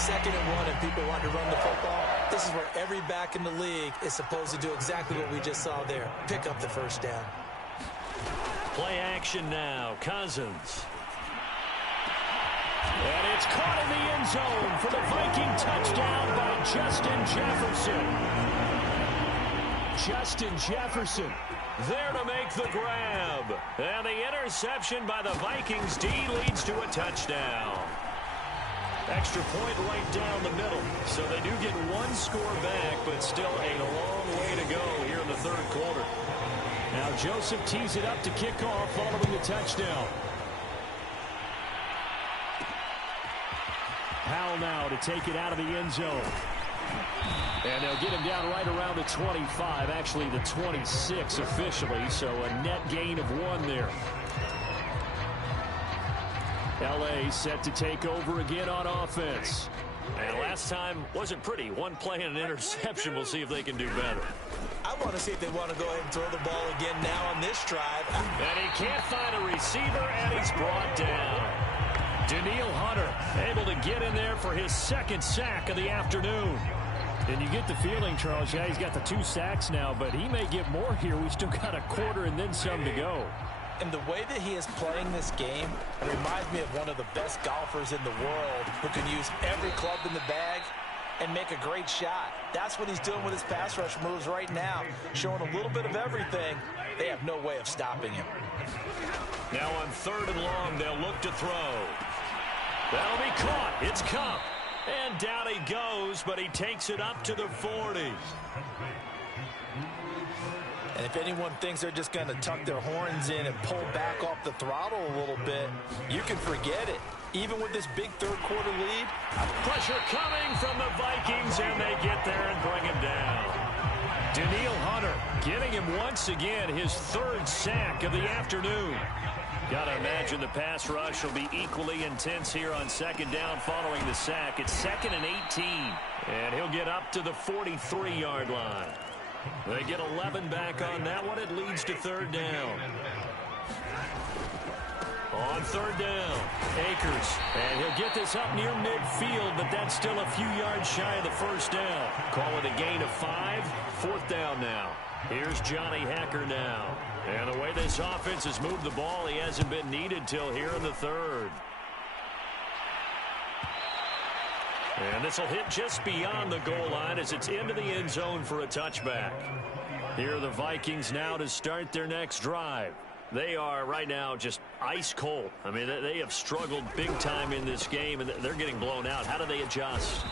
2nd and 1, and people want to run the football. This is where every back in the league is supposed to do exactly what we just saw there. Pick up the first down. Play action now. Cousins. And it's caught in the end zone for the Viking touchdown by Justin Jefferson. Justin Jefferson there to make the grab. And the interception by the Vikings D leads to a touchdown. Extra point right down the middle. So they do get 1 score back, but still a long way to go here in the 3rd quarter. Now Joseph tees it up to kick off following the touchdown. Powell now to take it out of the end zone. And they'll get him down right around the 25, actually the 26 officially, so a net gain of 1 there. L.A. set to take over again on offense. And last time wasn't pretty. One play and an interception. We'll see if they can do better. I want to see if they want to go ahead and throw the ball again now on this drive. And he can't find a receiver, and he's brought down. Daniil Hunter able to get in there for his second sack of the afternoon. And you get the feeling, Charles, yeah, he's got the 2 sacks now, but he may get more here. We still got a quarter and then some to go. And the way that he is playing this game reminds me of one of the best golfers in the world who can use every club in the bag and make a great shot. That's what he's doing with his pass rush moves right now, showing a little bit of everything. They have no way of stopping him. Now on 3rd and long, they'll look to throw. That'll be caught. It's Cup. And down he goes, but he takes it up to the 40. And if anyone thinks they're just going to tuck their horns in and pull back off the throttle a little bit, you can forget it. Even with this big 3rd quarter lead. Pressure coming from the Vikings, and they get there and bring him down. Daniil Hunter getting him once again his 3rd sack of the afternoon. Got to imagine the pass rush will be equally intense here on 2nd down following the sack. It's 2nd and 18, and he'll get up to the 43-yard line. They get 11 back on that one. It leads to 3rd down. On 3rd down, Akers. And he'll get this up near midfield, but that's still a few yards shy of the 1st down. Call it a gain of 5. 4th down now. Here's Johnny Hecker now. And the way this offense has moved the ball, he hasn't been needed till here in the 3rd. And this will hit just beyond the goal line as it's into the end zone for a touchback. Here are the Vikings now to start their next drive. They are right now just ice cold. I mean, they have struggled big time in this game, and they're getting blown out. How do they adjust?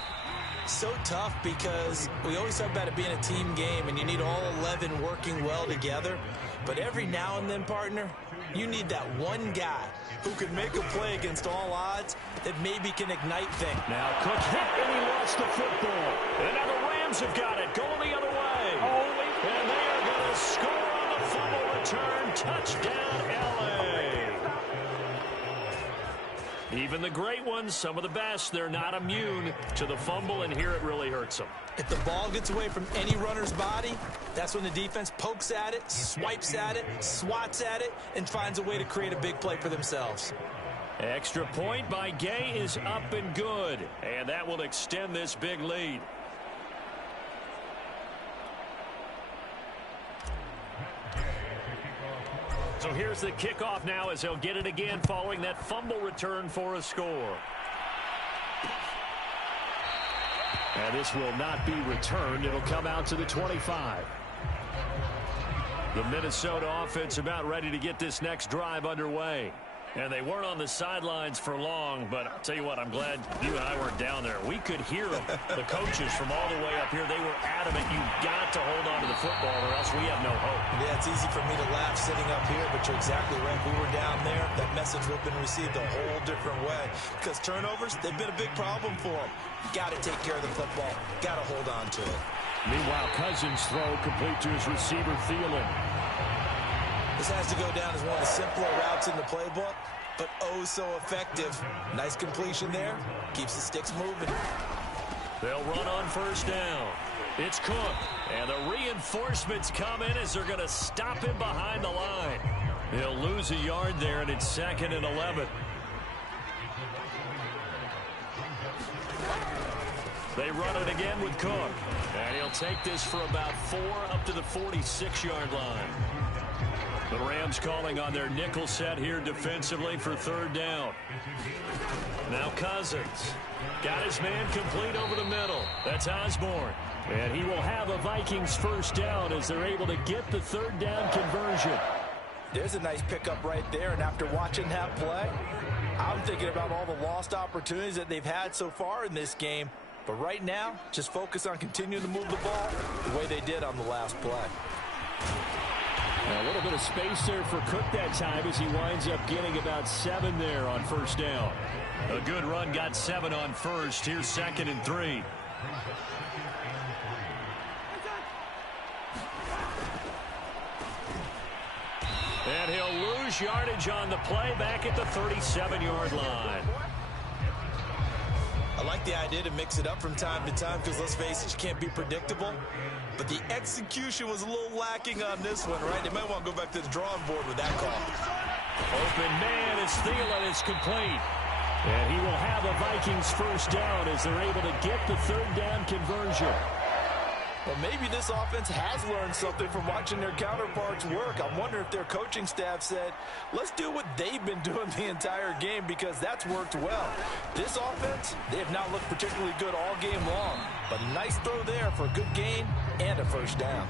So tough because we always talk about it being a team game, and you need all 11 working well together. But every now and then, partner, you need that one guy who can make a play against all odds that maybe can ignite things. Now Cook hit, and he lost the football. And now the Rams have got it, going the other way. And they are going to score on the fumble return. Touchdown, L.A. Even the great ones, some of the best, they're not immune to the fumble, and here it really hurts them. If the ball gets away from any runner's body, that's when the defense pokes at it, swipes at it, swats at it, and finds a way to create a big play for themselves. Extra point by Gay is up and good, and that will extend this big lead. So here's the kickoff now as they'll get it again following that fumble return for a score. And this will not be returned. It'll come out to the 25. The Minnesota offense about ready to get this next drive underway. And they weren't on the sidelines for long, but I'll tell you what, I'm glad you and I weren't down there. We could hear them, the coaches from all the way up here. They were adamant, you've got to hold on to the football or else we have no hope. Yeah, it's easy for me to laugh sitting up here, but you're exactly right. If we were down there, that message would have been received a whole different way. Because turnovers, they've been a big problem for them. Got to take care of the football. Got to hold on to it. Meanwhile, Cousins' throw complete to his receiver, Thielen. This has to go down as one of the simpler routes in the playbook, but oh so effective. Nice completion there. Keeps the sticks moving. They'll run on 1st down. It's Cook. And the reinforcements come in as they're going to stop him behind the line. He'll lose a yard there, and it's 2nd and 11. They run it again with Cook. And he'll take this for about 4 up to the 46-yard line. The Rams calling on their nickel set here defensively for 3rd down. Now Cousins. Got his man complete over the middle. That's Osborne. And he will have a Vikings 1st down as they're able to get the 3rd down conversion. There's a nice pickup right there, and after watching that play, I'm thinking about all the lost opportunities that they've had so far in this game. But right now, just focus on continuing to move the ball the way they did on the last play. A little bit of space there for Cook that time as he winds up getting about 7 there on 1st down. A good run, got 7 on 1st. Here's 2nd and 3. And he'll lose yardage on the play back at the 37-yard line. I like the idea to mix it up from time to time because, let's face it, you can't be predictable. But the execution was a little lacking on this one, right? They might want to go back to the drawing board with that call. Open man is Thielen. It's complete. And he will have a Vikings first down as they're able to get the third down conversion. Well, maybe this offense has learned something from watching their counterparts work. I wonder if their coaching staff said, let's do what they've been doing the entire game because that's worked well. This offense, they have not looked particularly good all game long. But a nice throw there for a good gain and a first down.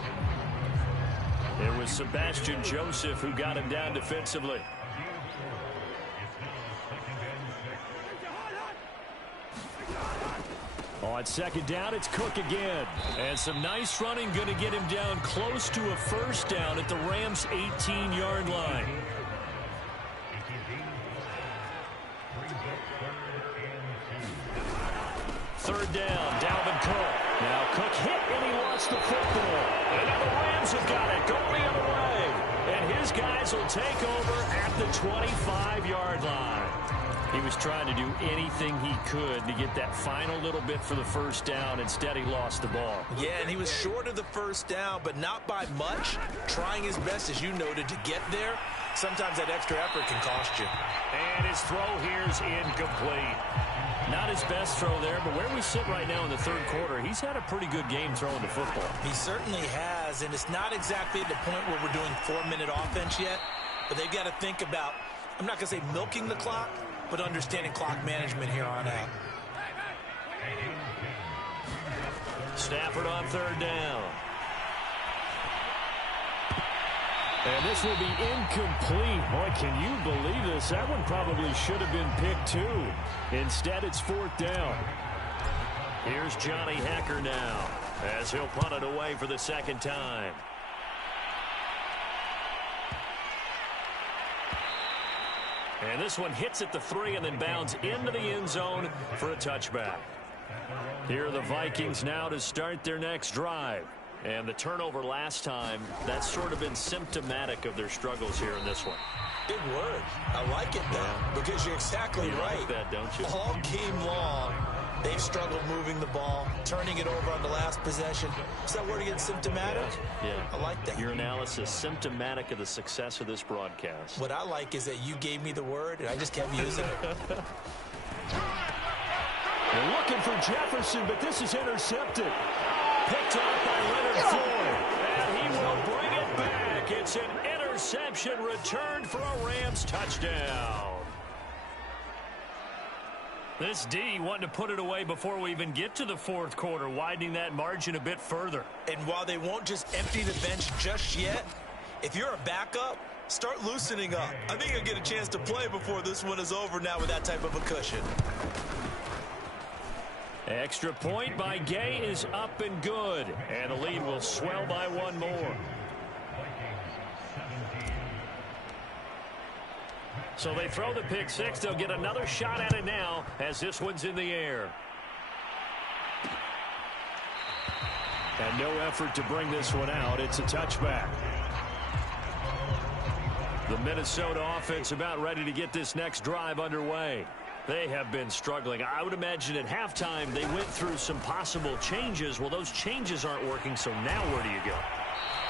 It was Sebastian Joseph who got him down defensively. On second down, it's Cook again. And some nice running going to get him down close to a first down at the Rams' 18-yard line. Third down, Dalvin Cook. Now Cook hit and he lost the football. And now the Rams have got it going the other way. And his guys will take over at the 25-yard line. He was trying to do anything he could to get that final little bit for the first down. Instead, he lost the ball. Yeah, and he was short of the first down, but not by much. Trying his best, as you noted, to get there. Sometimes that extra effort can cost you. And his throw here is incomplete. Not his best throw there, but where we sit right now in the third quarter, he's had a pretty good game throwing the football. He certainly has, and it's not exactly at the point where we're doing 4-minute offense yet, but they've got to think about, I'm not going to say milking the clock, but understanding clock management here on out. Stafford on third down. And this will be incomplete. Boy, can you believe this? That one probably should have been picked too. Instead, it's fourth down. Here's Johnny Hecker now as he'll punt it away for the second time. And this one hits at the 3 and then bounds into the end zone for a touchback. Here are the Vikings now to start their next drive. And the turnover last time, that's sort of been symptomatic of their struggles here in this one. Big word. I like it, though, because you're exactly right. You like that, don't you? All game long, they've struggled moving the ball, turning it over on the last possession. Is that word again, symptomatic? Yeah. I like that. Your analysis, symptomatic of the success of this broadcast. What I like is that you gave me the word, and I just kept using it. They're looking for Jefferson, but this is intercepted. Picked off by Leonard Floyd, and he will bring it back. It's an interception returned for a Rams touchdown. This D wanting to put it away before we even get to the fourth quarter, widening that margin a bit further. And while they won't just empty the bench just yet, if you're a backup, start loosening up. I think you'll get a chance to play before this one is over now with that type of a cushion. Extra point by Gay is up and good. And the lead will swell by one more. So they throw the pick six. They'll get another shot at it now as this one's in the air. And no effort to bring this one out. It's a touchback. The Minnesota offense about ready to get this next drive underway. They have been struggling. I would imagine at halftime they went through some possible changes. Well, those changes aren't working, so now where do you go?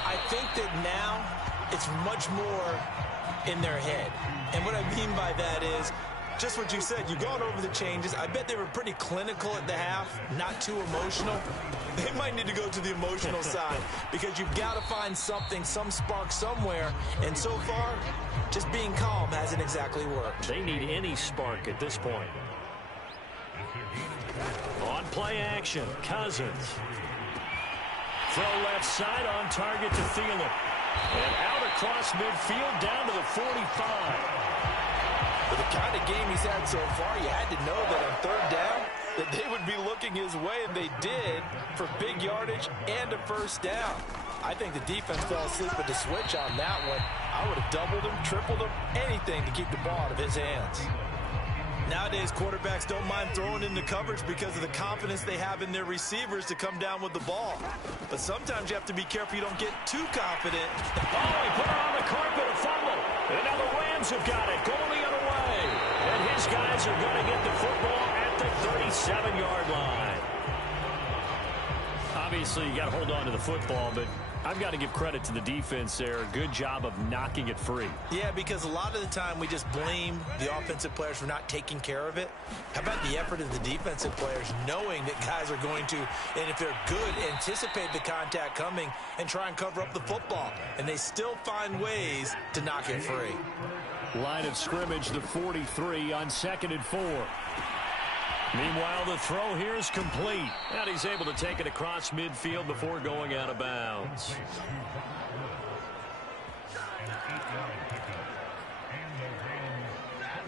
I think that now it's much more in their head. And what I mean by that is just what you said. You've gone over the changes. I bet they were pretty clinical at the half, not too emotional. They might need to go to the emotional side because you've got to find something, some spark somewhere. And so far, just being calm hasn't exactly worked. They need any spark at this point. On play action, Cousins. Throw left side on target to Thielen. And out across midfield down to the 45. With the kind of game he's had so far, you had to know that on third down, that they would be looking his way, and they did, for big yardage and a first down. I think the defense fell asleep at the switch on that one. I would have doubled him, tripled him, anything to keep the ball out of his hands. Nowadays, quarterbacks don't mind throwing into coverage because of the confidence they have in their receivers to come down with the ball. But sometimes you have to be careful you don't get too confident. Oh, he put her on the carpet, a fumble. And now the Rams have got it, going the other way. And his guys are going to get the football at the 37-yard line. Obviously, you got to hold on to the football, but I've got to give credit to the defense there. Good job of knocking it free. Yeah, because a lot of the time we just blame the offensive players for not taking care of it. How about the effort of the defensive players knowing that guys are going to, and if they're good, anticipate the contact coming and try and cover up the football. And they still find ways to knock it free. Line of scrimmage, the 43 on 2nd and 4. Meanwhile, the throw here is complete. And he's able to take it across midfield before going out of bounds.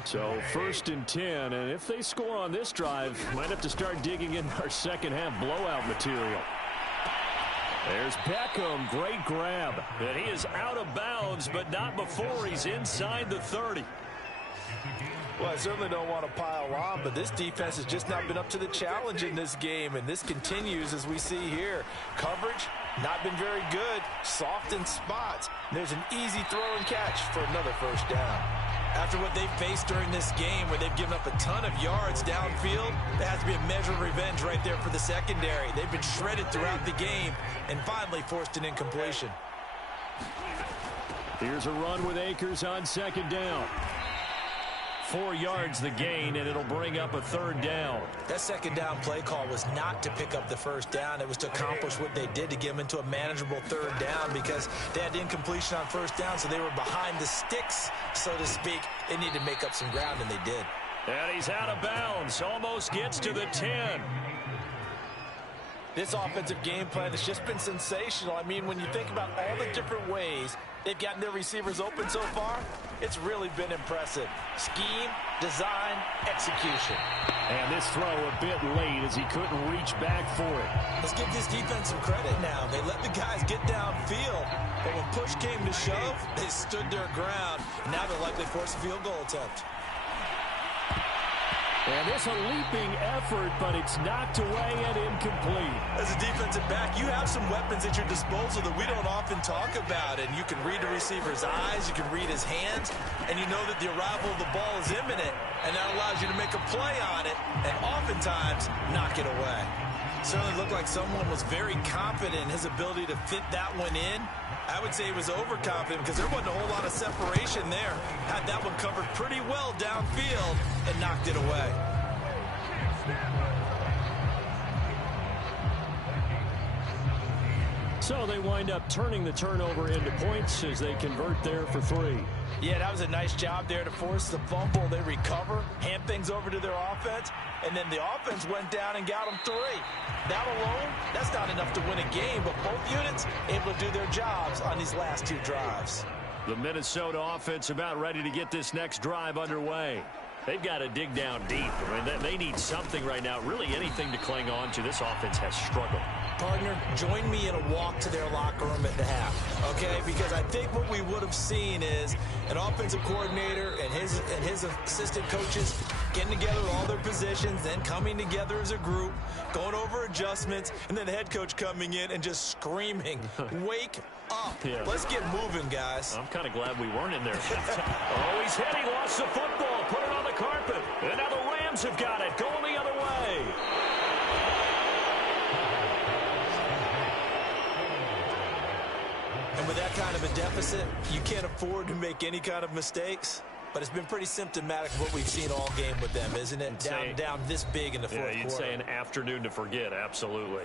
So 1st and 10, and if they score on this drive, might have to start digging in our second half blowout material. There's Beckham, great grab. And he is out of bounds, but not before he's inside the 30. Well, I certainly don't want to pile on, but this defense has just not been up to the challenge in this game, and this continues as we see here. Coverage, not been very good, soft in spots. There's an easy throw and catch for another first down. After what they've faced during this game, where they've given up a ton of yards downfield, there has to be a measure of revenge right there for the secondary. They've been shredded throughout the game and finally forced an incompletion. Here's a run with Akers on 2nd down. 4 yards the gain, and it'll bring up a 3rd down. That 2nd down play call was not to pick up the first down. It was to accomplish what they did, to get them into a manageable 3rd down, because they had incompletion on 1st down, so they were behind the sticks, so to speak. They needed to make up some ground, and they did. And he's out of bounds. Almost gets to the 10. This offensive game plan has just been sensational. I mean, when you think about all the different ways they've gotten their receivers open so far, it's really been impressive. Scheme, design, execution. And this throw a bit late as he couldn't reach back for it. Let's give this defense some credit now. They let the guys get downfield, but when push came to shove, they stood their ground. Now they'll likely force a field goal attempt. And it's a leaping effort, but it's knocked away and incomplete. As a defensive back, you have some weapons at your disposal that we don't often talk about. And you can read the receiver's eyes, you can read his hands, and you know that the arrival of the ball is imminent. And that allows you to make a play on it and oftentimes knock it away. Certainly looked like someone was very confident in his ability to fit that one in. I would say he was overconfident because there wasn't a whole lot of separation there. Had that one covered pretty well downfield and knocked it away. So they wind up turning the turnover into points as they convert there for 3. Yeah, that was a nice job there to force the fumble. They recover, hand things over to their offense, and then the offense went down and got them 3. That alone, that's not enough to win a game, but both units able to do their jobs on these last 2 drives. The Minnesota offense about ready to get this next drive underway. They've got to dig down deep. I mean, they need something right now, really anything to cling on to. This offense has struggled. Partner, join me in a walk to their locker room at the half, okay? Because I think what we would have seen is an offensive coordinator and his assistant coaches getting together with all their positions, then coming together as a group, going over adjustments, and then the head coach coming in and just screaming, wake up. Yeah. Let's get moving, guys. I'm kind of glad we weren't in there. Oh, he's hit. He lost the football. Put it on the carpet. And now the Rams have got it. Going the other way. And with that kind of a deficit, you can't afford to make any kind of mistakes. But it's been pretty symptomatic of what we've seen all game with them, isn't it? Down this big in the fourth quarter. Yeah, you'd say an afternoon to forget, absolutely.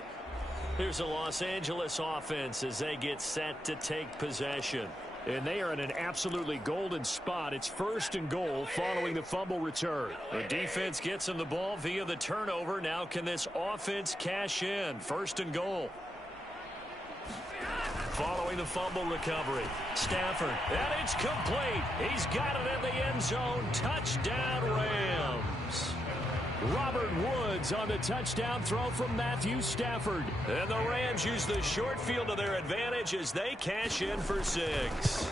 Here's the Los Angeles offense as they get set to take possession. And they are in an absolutely golden spot. It's 1st and goal following the fumble return. The defense gets them the ball via the turnover. Now can this offense cash in? 1st and goal. Following the fumble recovery, Stafford, and it's complete. He's got it in the end zone. Touchdown, Rams. Robert Woods on the touchdown throw from Matthew Stafford. And the Rams use the short field to their advantage as they cash in for 6.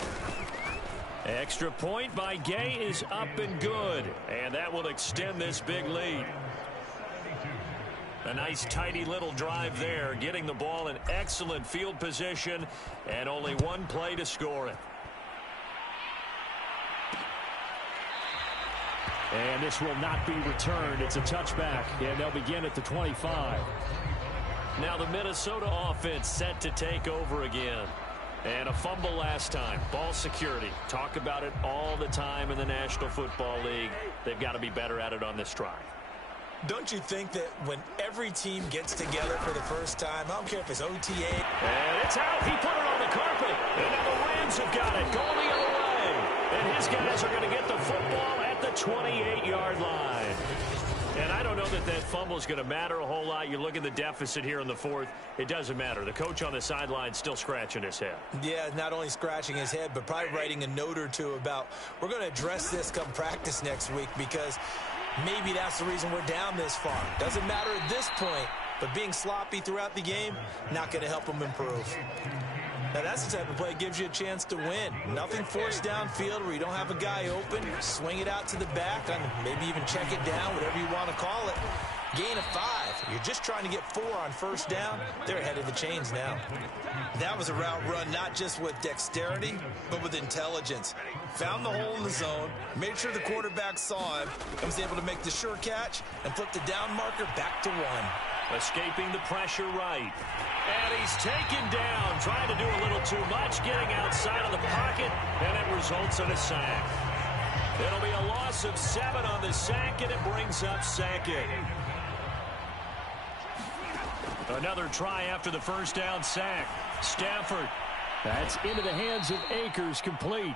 Extra point by Gay is up and good. And that will extend this big lead. A nice tidy little drive there, getting the ball in excellent field position, and only one play to score it. And this will not be returned. It's a touchback, and they'll begin at the 25. Now the Minnesota offense set to take over again. And a fumble last time. Ball security. Talk about it all the time in the National Football League. They've got to be better at it on this drive. Don't you think that when every team gets together for the first time, I don't care if it's OTA. And it's out. He put it on the carpet. And now the Rams have got it. Going the other way. And his guys are going to get the football at the 28-yard line. And I don't know that that fumble is going to matter a whole lot. You look at the deficit here in the fourth. It doesn't matter. The coach on the sideline still scratching his head. Yeah, not only scratching his head, but probably writing a note or two about we're going to address this come practice next week because maybe that's the reason we're down this far. Doesn't matter at this point, but being sloppy throughout the game, not going to help them improve. Now, that's the type of play that gives you a chance to win. Nothing forced downfield where you don't have a guy open. Swing it out to the back, and maybe even check it down, whatever you want to call it. Gain of 5. You're just trying to get 4 on first down. They're ahead of the chains now. That was a route run not just with dexterity, but with intelligence. Found the hole in the zone, made sure the quarterback saw him, and was able to make the sure catch and flip the down marker back to 1. Escaping the pressure right. And he's taken down, trying to do a little too much, getting outside of the pocket, and it results in a sack. It'll be a loss of 7 on the sack, and it brings up Sackett. Another try after the first down sack. Stafford. That's into the hands of Akers, complete.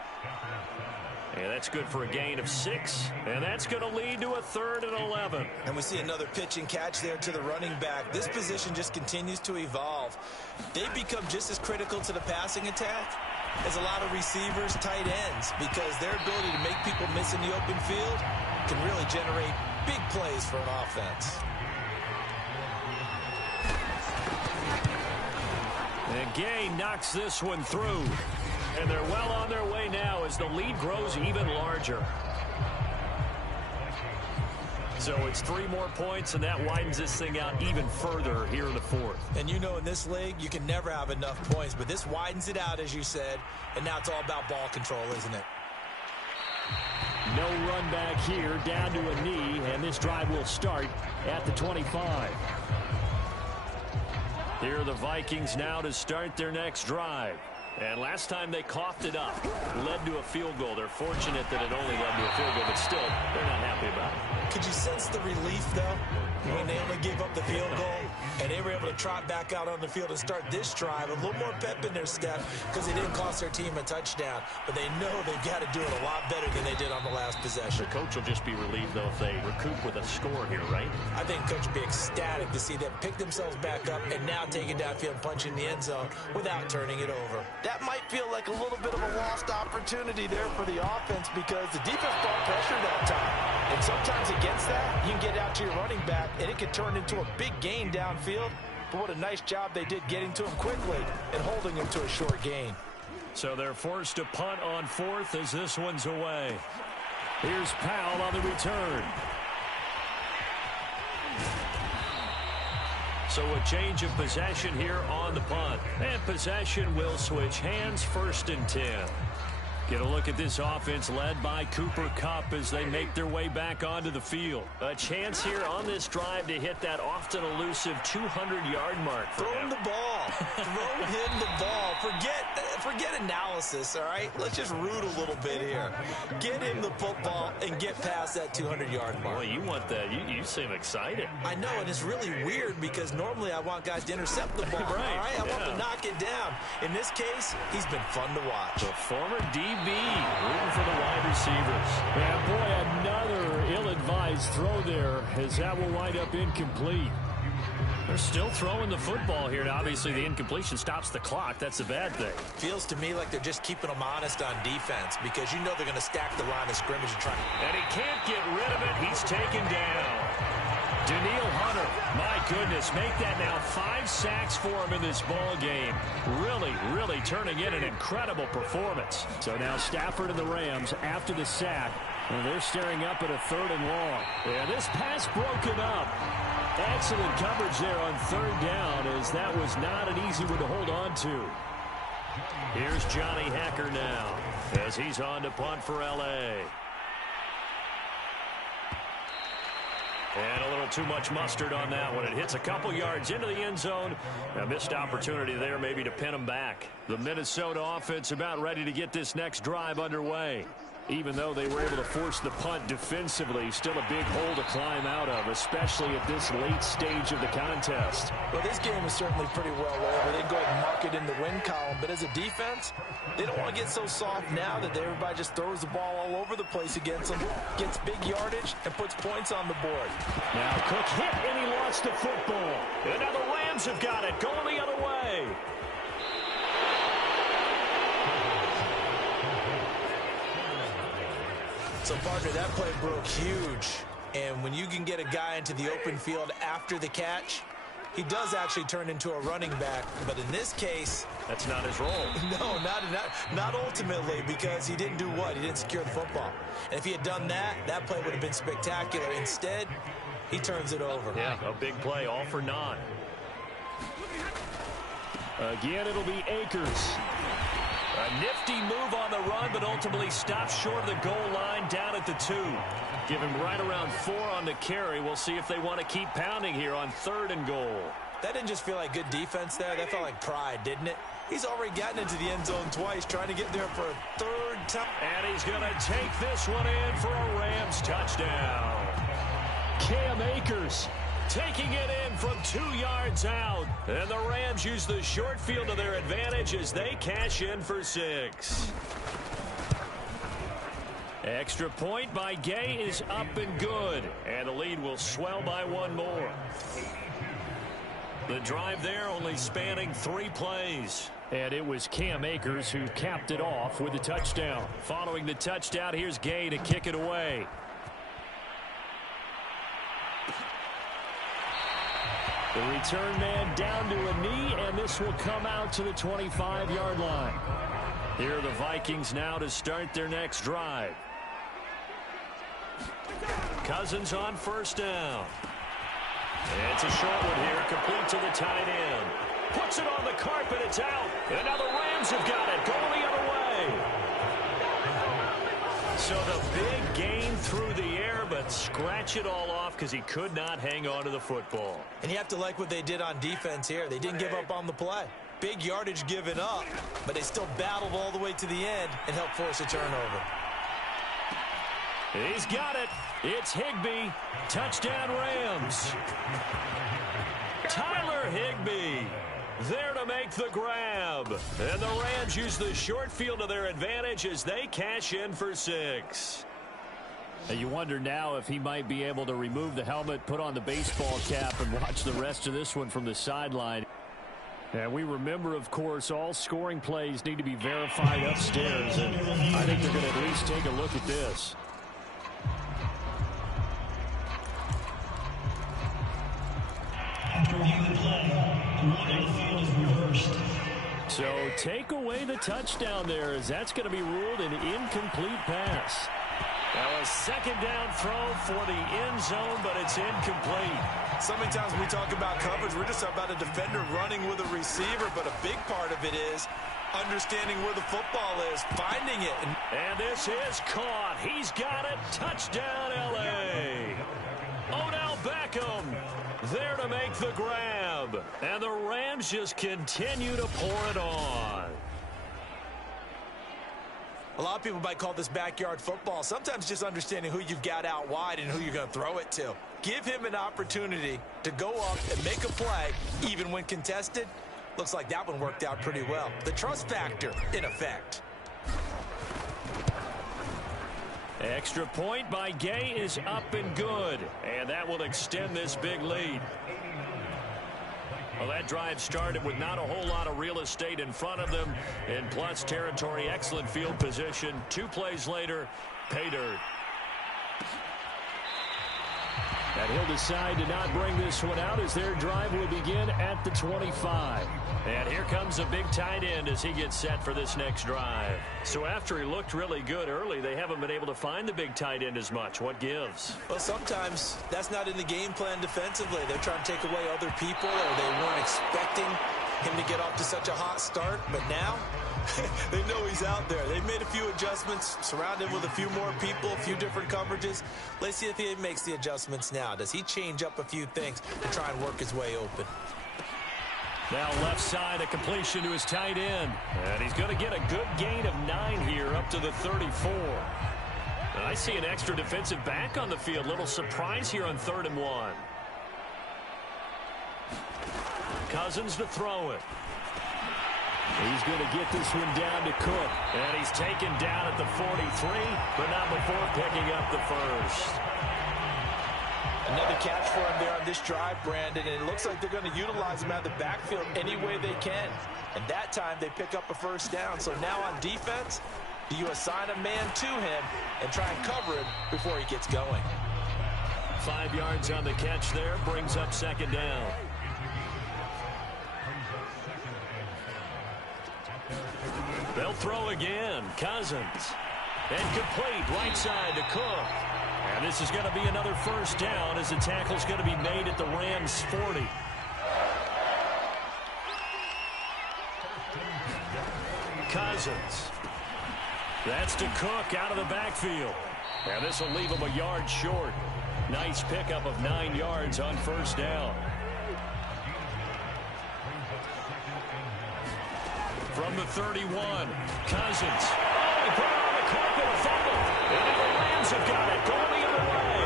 And that's good for a gain of 6. And that's going to lead to a 3rd and 11. And we see another pitch and catch there to the running back. This position just continues to evolve. They become just as critical to the passing attack as a lot of receivers, tight ends, because their ability to make people miss in the open field can really generate big plays for an offense. And Gay knocks this one through. And they're well on their way now as the lead grows even larger. So it's 3 more points, and that widens this thing out even further here in the fourth. And you know in this league, you can never have enough points, but this widens it out, as you said, and now it's all about ball control, isn't it? No run back here, down to a knee, and this drive will start at the 25. Here are the Vikings now to start their next drive. And last time they coughed it up, led to a field goal. They're fortunate that it only led to a field goal, but still, they're not happy about it. Could you sense the relief, though, when they only gave up the field goal and they were able to trot back out on the field and start this drive? A little more pep in their step because they didn't cost their team a touchdown, but they know they've got to do it a lot better than they did on the last possession. The coach will just be relieved, though, if they recoup with a score here, right? I think coach will be ecstatic to see them pick themselves back up and now take it downfield and punch in the end zone without turning it over. That might feel like a little bit of a lost opportunity there for the offense because the defense brought pressure that time. And sometimes against that, you can get out to your running back, and it can turn into a big gain downfield. But what a nice job they did getting to him quickly and holding him to a short gain. So they're forced to punt on 4th as this one's away. Here's Powell on the return. So a change of possession here on the punt. And possession will switch hands, 1st and 10. Get a look at this offense led by Cooper Kupp as they make their way back onto the field. A chance here on this drive to hit that often elusive 200-yard mark. Throw him the ball. Throw him the ball. Forget analysis, all right? Let's just root a little bit here. Get him the football and get past that 200-yard mark. Boy, you want that. You seem excited. I know, and it's really weird because normally I want guys to intercept the ball, right, all right? I want to knock it down. In this case, he's been fun to watch. The former DB rooting for the wide receivers. And boy, another ill-advised throw there as that will wind up incomplete. They're still throwing the football here. Now, obviously, the incompletion stops the clock. That's a bad thing. Feels to me like they're just keeping them honest on defense because you know they're going to stack the line of scrimmage and try. And he can't get rid of it. He's taken down. Daniil Hunter, my goodness, make that now 5 sacks for him in this ball game. Really turning in an incredible performance. So now Stafford and the Rams after the sack. And they're staring up at a 3rd and long. And this pass broken up. Excellent coverage there on 3rd down, as that was not an easy one to hold on to. Here's Johnny Hacker now as he's on to punt for L.A. And a little too much mustard on that one. It hits a couple yards into the end zone. A missed opportunity there maybe to pin them back. The Minnesota offense about ready to get this next drive underway. Even though they were able to force the punt defensively, still a big hole to climb out of, especially at this late stage of the contest. Well, this game is certainly pretty well over. They go ahead and mark it in the win column. But as a defense, they don't want to get so soft now that everybody just throws the ball all over the place against them, gets big yardage, and puts points on the board. Now Cook hit, and he lost the football. And now the Rams have got it, going the other way. So, partner, that play broke huge. And when you can get a guy into the open field after the catch, he does actually turn into a running back. But in this case, that's not his role. No, not ultimately, because he didn't do what? He didn't secure the football. And if he had done that, that play would have been spectacular. Instead, he turns it over. Yeah, a big play, all for naught. Again, it'll be Akers. A nifty move on the run, but ultimately stops short of the goal line down at the 2. Give him right around 4 on the carry. We'll see if they want to keep pounding here on 3rd and goal. That didn't just feel like good defense there. That felt like pride, didn't it? He's already gotten into the end zone twice, trying to get there for a 3rd time. And he's going to take this one in for a Rams touchdown. Cam Akers taking it in from 2 yards out. And the Rams use the short field to their advantage as they cash in for 6. Extra point by Gay is up and good. And the lead will swell by 1 more. The drive there only spanning 3 plays. And it was Cam Akers who capped it off with a touchdown. Following the touchdown, here's Gay to kick it away. The return man down to a knee, and this will come out to the 25-yard line. Here are the Vikings now to start their next drive. Cousins on 1st down. It's a short one here, complete to the tight end. Puts it on the carpet, it's out. And now the Rams have got it, going the other way. So the big gain through the air, but scratch it all off because he could not hang on to the football. And you have to like what they did on defense here. They didn't give up on the play. Big yardage given up, but they still battled all the way to the end and helped force a turnover. He's got it. It's Higbee. Touchdown Rams. Tyler Higbee there to make the grab. And the Rams use the short field to their advantage as they cash in for 6. You wonder now if he might be able to remove the helmet, put on the baseball cap, and watch the rest of this one from the sideline. And we remember, of course, all scoring plays need to be verified upstairs. And I think they're going to at least take a look at this. After reviewing the play, the one on the field is reversed. So take away the touchdown there, as that's going to be ruled an incomplete pass. Now a 2nd down throw for the end zone, but it's incomplete. So many times when we talk about coverage, we're just about a defender running with a receiver, but a big part of it is understanding where the football is, finding it. And this is caught. He's got it. Touchdown, L.A. Odell Beckham there to make the grab. And the Rams just continue to pour it on. A lot of people might call this backyard football. Sometimes just understanding who you've got out wide and who you're going to throw it to. Give him an opportunity to go up and make a play, even when contested. Looks like that one worked out pretty well. The trust factor, in effect. Extra point by Gay is up and good. And that will extend this big lead. Well, that drive started with not a whole lot of real estate in front of them. In plus territory, excellent field position. 2 plays later, pay dirt. And he'll decide to not bring this one out as their drive will begin at the 25. And here comes a big tight end as he gets set for this next drive. So after he looked really good early, they haven't been able to find the big tight end as much. What gives? Well, sometimes that's not in the game plan defensively. They're trying to take away other people, or they weren't expecting him to get off to such a hot start. But now, they know he's out there. They've made a few adjustments, surrounded him with a few more people, a few different coverages. Let's see if he makes the adjustments now. Does he change up a few things to try and work his way open? Now left side, a completion to his tight end. And he's going to get a good gain of 9 here up to the 34. And I see an extra defensive back on the field. Little surprise here on 3rd and 1. Cousins to throw it. He's going to get this one down to Cook. And he's taken down at the 43, but not before picking up the first. Another catch for him there on this drive, Brandon, and it looks like they're going to utilize him out of the backfield any way they can. And that time they pick up a first down. So now on defense, do you assign a man to him and try and cover him before he gets going? 5 yards on the catch there, brings up 2nd down. They'll throw again. Cousins. And complete right side to Cook. And this is going to be another first down as the tackle's going to be made at the Rams' 40. Cousins. That's to Cook out of the backfield. And this will leave him a yard short. Nice pickup of 9 yards on first down. From the 31, Cousins. Oh, he put it on the carpet, a fumble. And the Rams have got it going the other way.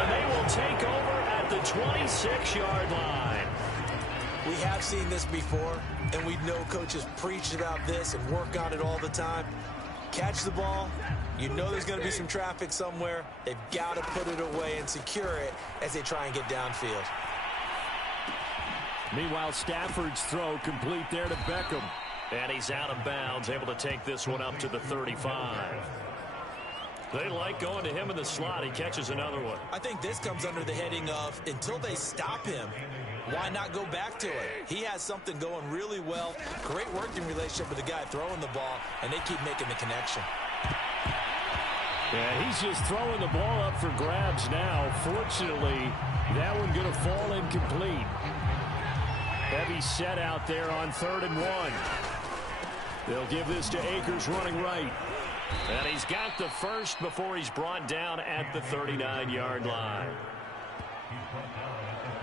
And they will take over at the 26-yard line. We have seen this before, and we know coaches preach about this and work on it all the time. Catch the ball. You know there's going to be some traffic somewhere. They've got to put it away and secure it as they try and get downfield. Meanwhile, Stafford's throw complete there to Beckham. And he's out of bounds, able to take this one up to the 35. They like going to him in the slot. He catches another one. I think this comes under the heading of, until they stop him, why not go back to it? He has something going really well. Great working relationship with the guy throwing the ball, and they keep making the connection. Yeah, he's just throwing the ball up for grabs now. Fortunately, that one going to fall incomplete. Heavy set out there on 3rd and 1. They'll give this to Akers running right. And he's got the first before he's brought down at the 39-yard line.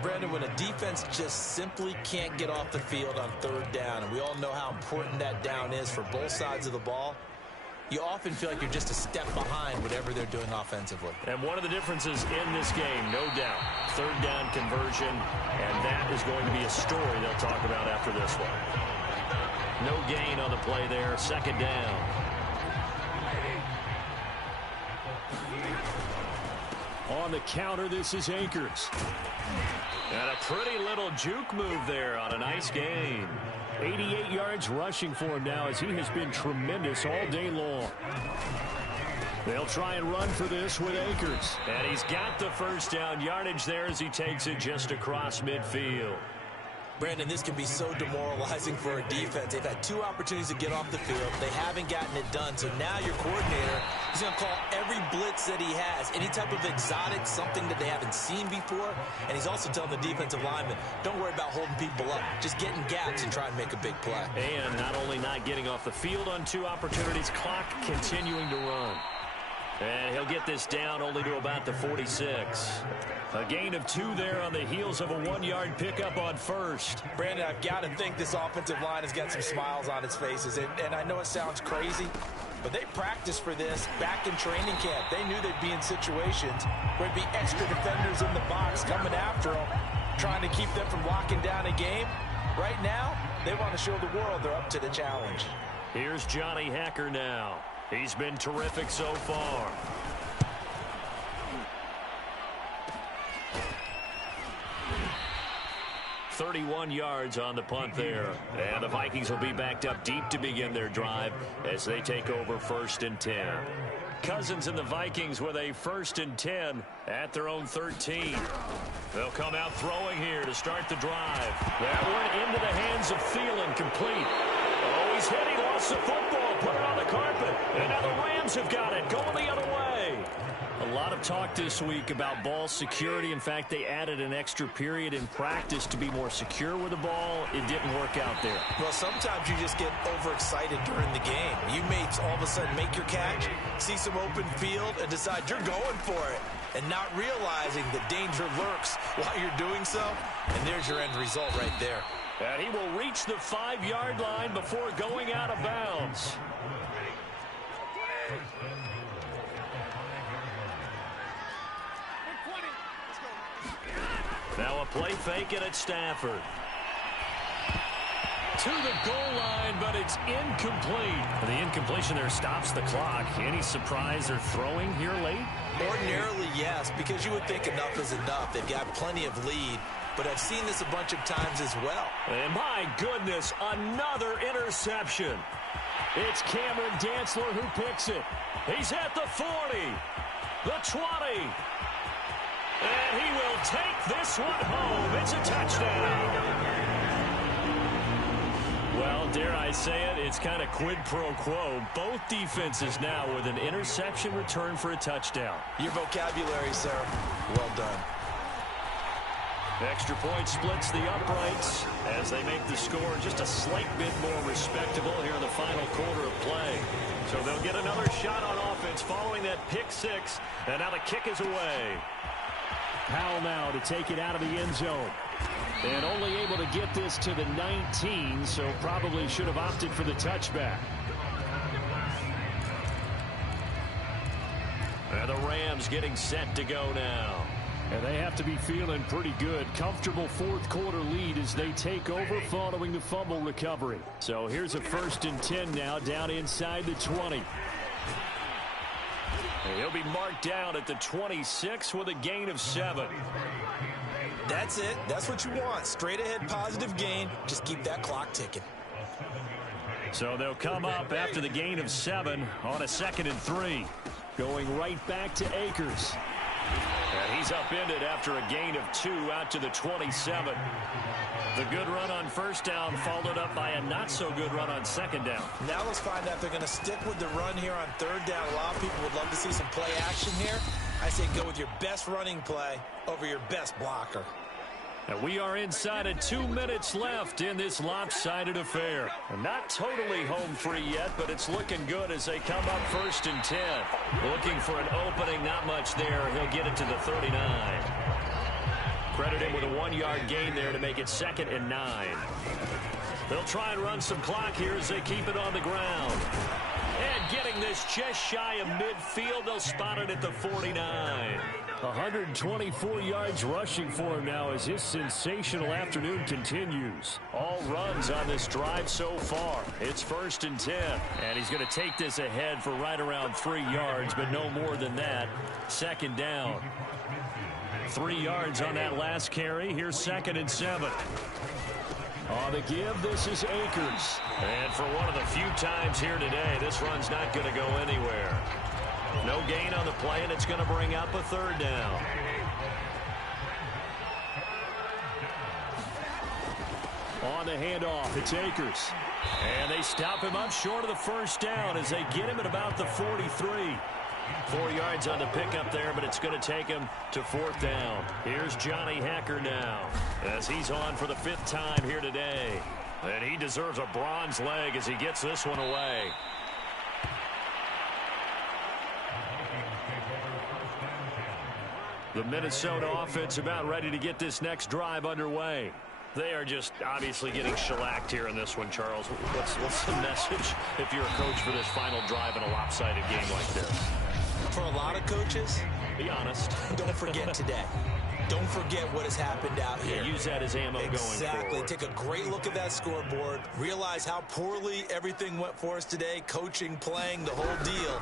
Brandon, when a defense just simply can't get off the field on 3rd down, and we all know how important that down is for both sides of the ball, you often feel like you're just a step behind whatever they're doing offensively. And one of the differences in this game, no doubt, 3rd down conversion, and that is going to be a story they'll talk about after this one. No gain on the play there, 2nd down. On the counter, this is Akers. And a pretty little juke move there on a nice gain. 88 yards rushing for him now as he has been tremendous all day long. They'll try and run for this with Akers. And he's got the first down yardage there as he takes it just across midfield. Brandon, this can be so demoralizing for a defense. They've had 2 opportunities to get off the field. They haven't gotten it done. So now your coordinator is going to call every blitz that he has, any type of exotic, something that they haven't seen before. And he's also telling the defensive lineman, don't worry about holding people up. Just get in gaps and try and make a big play. And not only not getting off the field on 2 opportunities, clock continuing to run. And he'll get this down only to about the 46. A gain of 2 there on the heels of a 1-yard pickup on first. Brandon, I've got to think this offensive line has got some smiles on its faces. And I know it sounds crazy, but they practiced for this back in training camp. They knew they'd be in situations where there'd be extra defenders in the box coming after them, trying to keep them from locking down a game. Right now, they want to show the world they're up to the challenge. Here's Johnny Hacker now. He's been terrific so far. .31 yards on the punt there. And the Vikings will be backed up deep to begin their drive as they take over 1st and 10. Cousins and the Vikings with a 1st and 10 at their own 13. They'll come out throwing here to start the drive. That went into the hands of Thielen, complete. Oh, he's hit. He lost the football. Put it on the carpet. And now the Rams have got it. Going the other way. A lot of talk this week about ball security. In fact, they added an extra period in practice to be more secure with the ball. It didn't work out there. Well, sometimes you just get overexcited during the game. You may all of a sudden make your catch, see some open field, and decide you're going for it, and not realizing that danger lurks while you're doing so. And there's your end result right there. And he will reach the 5-yard line before going out of bounds. Now a play fake and it's Stafford. To the goal line, but it's incomplete. The incompletion there stops the clock. Any surprise they're throwing here late? Ordinarily, yes, because you would think enough is enough. They've got plenty of lead, but I've seen this a bunch of times as well. And my goodness, another interception. It's Cameron Dantzler who picks it. He's at the 40, the 20. And he will take this one home. It's a touchdown. Well, dare I say it, it's kind of quid pro quo. Both defenses now with an interception return for a touchdown. Your vocabulary, sir. Well done. Extra point splits the uprights as they make the score just a slight bit more respectable here in the final quarter of play. So they'll get another shot on offense following that pick six. And now the kick is away. Powell now to take it out of the end zone. And only able to get this to the 19, so probably should have opted for the touchback. And the Rams getting set to go now. And they have to be feeling pretty good. Comfortable fourth quarter lead as they take over following the fumble recovery. So here's a 1st and 10 now down inside the 20. And he'll be marked down at the 26 with a gain of 7. That's it. That's what you want. Straight ahead positive gain. Just keep that clock ticking. So they'll come up after the gain of 7 on a 2nd and 3. Going right back to Akers. And he's upended after a gain of 2 out to the 27. The good run on 1st down followed up by a not-so-good run on 2nd down. Now let's find out if they're going to stick with the run here on 3rd down. A lot of people would love to see some play action here. I say go with your best running play over your best blocker. And we are inside of 2 minutes left in this lopsided affair. And not totally home free yet, but it's looking good as they come up 1st and 10. Looking for an opening, not much there. He'll get it to the 39. Credit him with a 1-yard gain there to make it 2nd and 9. They'll try and run some clock here as they keep it on the ground. And getting this just shy of midfield, they'll spot it at the 49. 124 yards rushing for him now as his sensational afternoon continues. All runs on this drive so far. It's 1st and 10. And he's going to take this ahead for right around 3 yards, but no more than that. 2nd down. 3 yards on that last carry. Here's 2nd and 7. On the give, this is Akers. And for one of the few times here today, this run's not going to go anywhere. No gain on the play, and it's going to bring up a 3rd down. On the handoff, it's Akers. And they stop him up short of the 1st down as they get him at about the 43. 4 yards on the pickup there, but it's going to take him to 4th down. Here's Johnny Hacker now as he's on for the 5th time here today. And he deserves a bronze leg as he gets this one away. The Minnesota offense about ready to get this next drive underway. They are just obviously getting shellacked here in this one, Charles. What's the message if you're a coach for this final drive in a lopsided game like this? For a lot of coaches, be honest. Don't forget today. Don't forget what has happened out here. Yeah, use that as ammo going forward. Exactly. Take a great look at that scoreboard. Realize how poorly everything went for us today. Coaching, playing, the whole deal.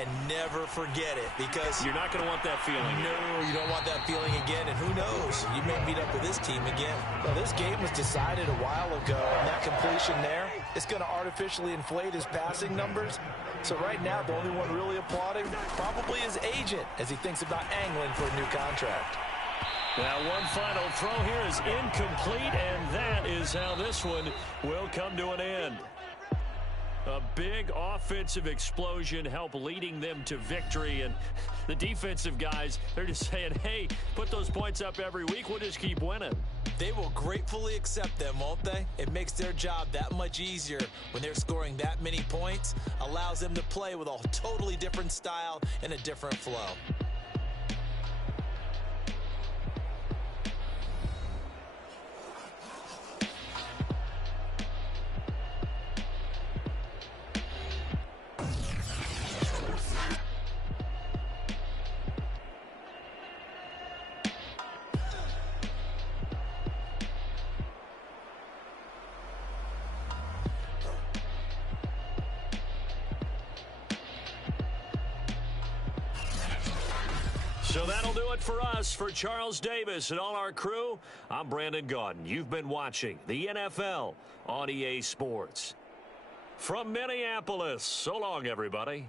And never forget it, because you're not going to want that feeling again. No, you don't want that feeling again, and who knows, you may meet up with this team again. Well, this game was decided a while ago, and that completion there, it's going to artificially inflate his passing numbers. So right now, the only one really applauding probably his agent as he thinks about angling for a new contract. Now, one final throw here is incomplete, and that is how this one will come to an end. A big offensive explosion helped leading them to victory, and the defensive guys, they're just saying, hey, put those points up every week, we'll just keep winning. They will gratefully accept them, won't they? It makes their job that much easier when they're scoring that many points, allows them to play with a totally different style and a different flow. So that'll do it for us. For Charles Davis and all our crew, I'm Brandon Gaudin. You've been watching the NFL on EA Sports. From Minneapolis, so long, everybody.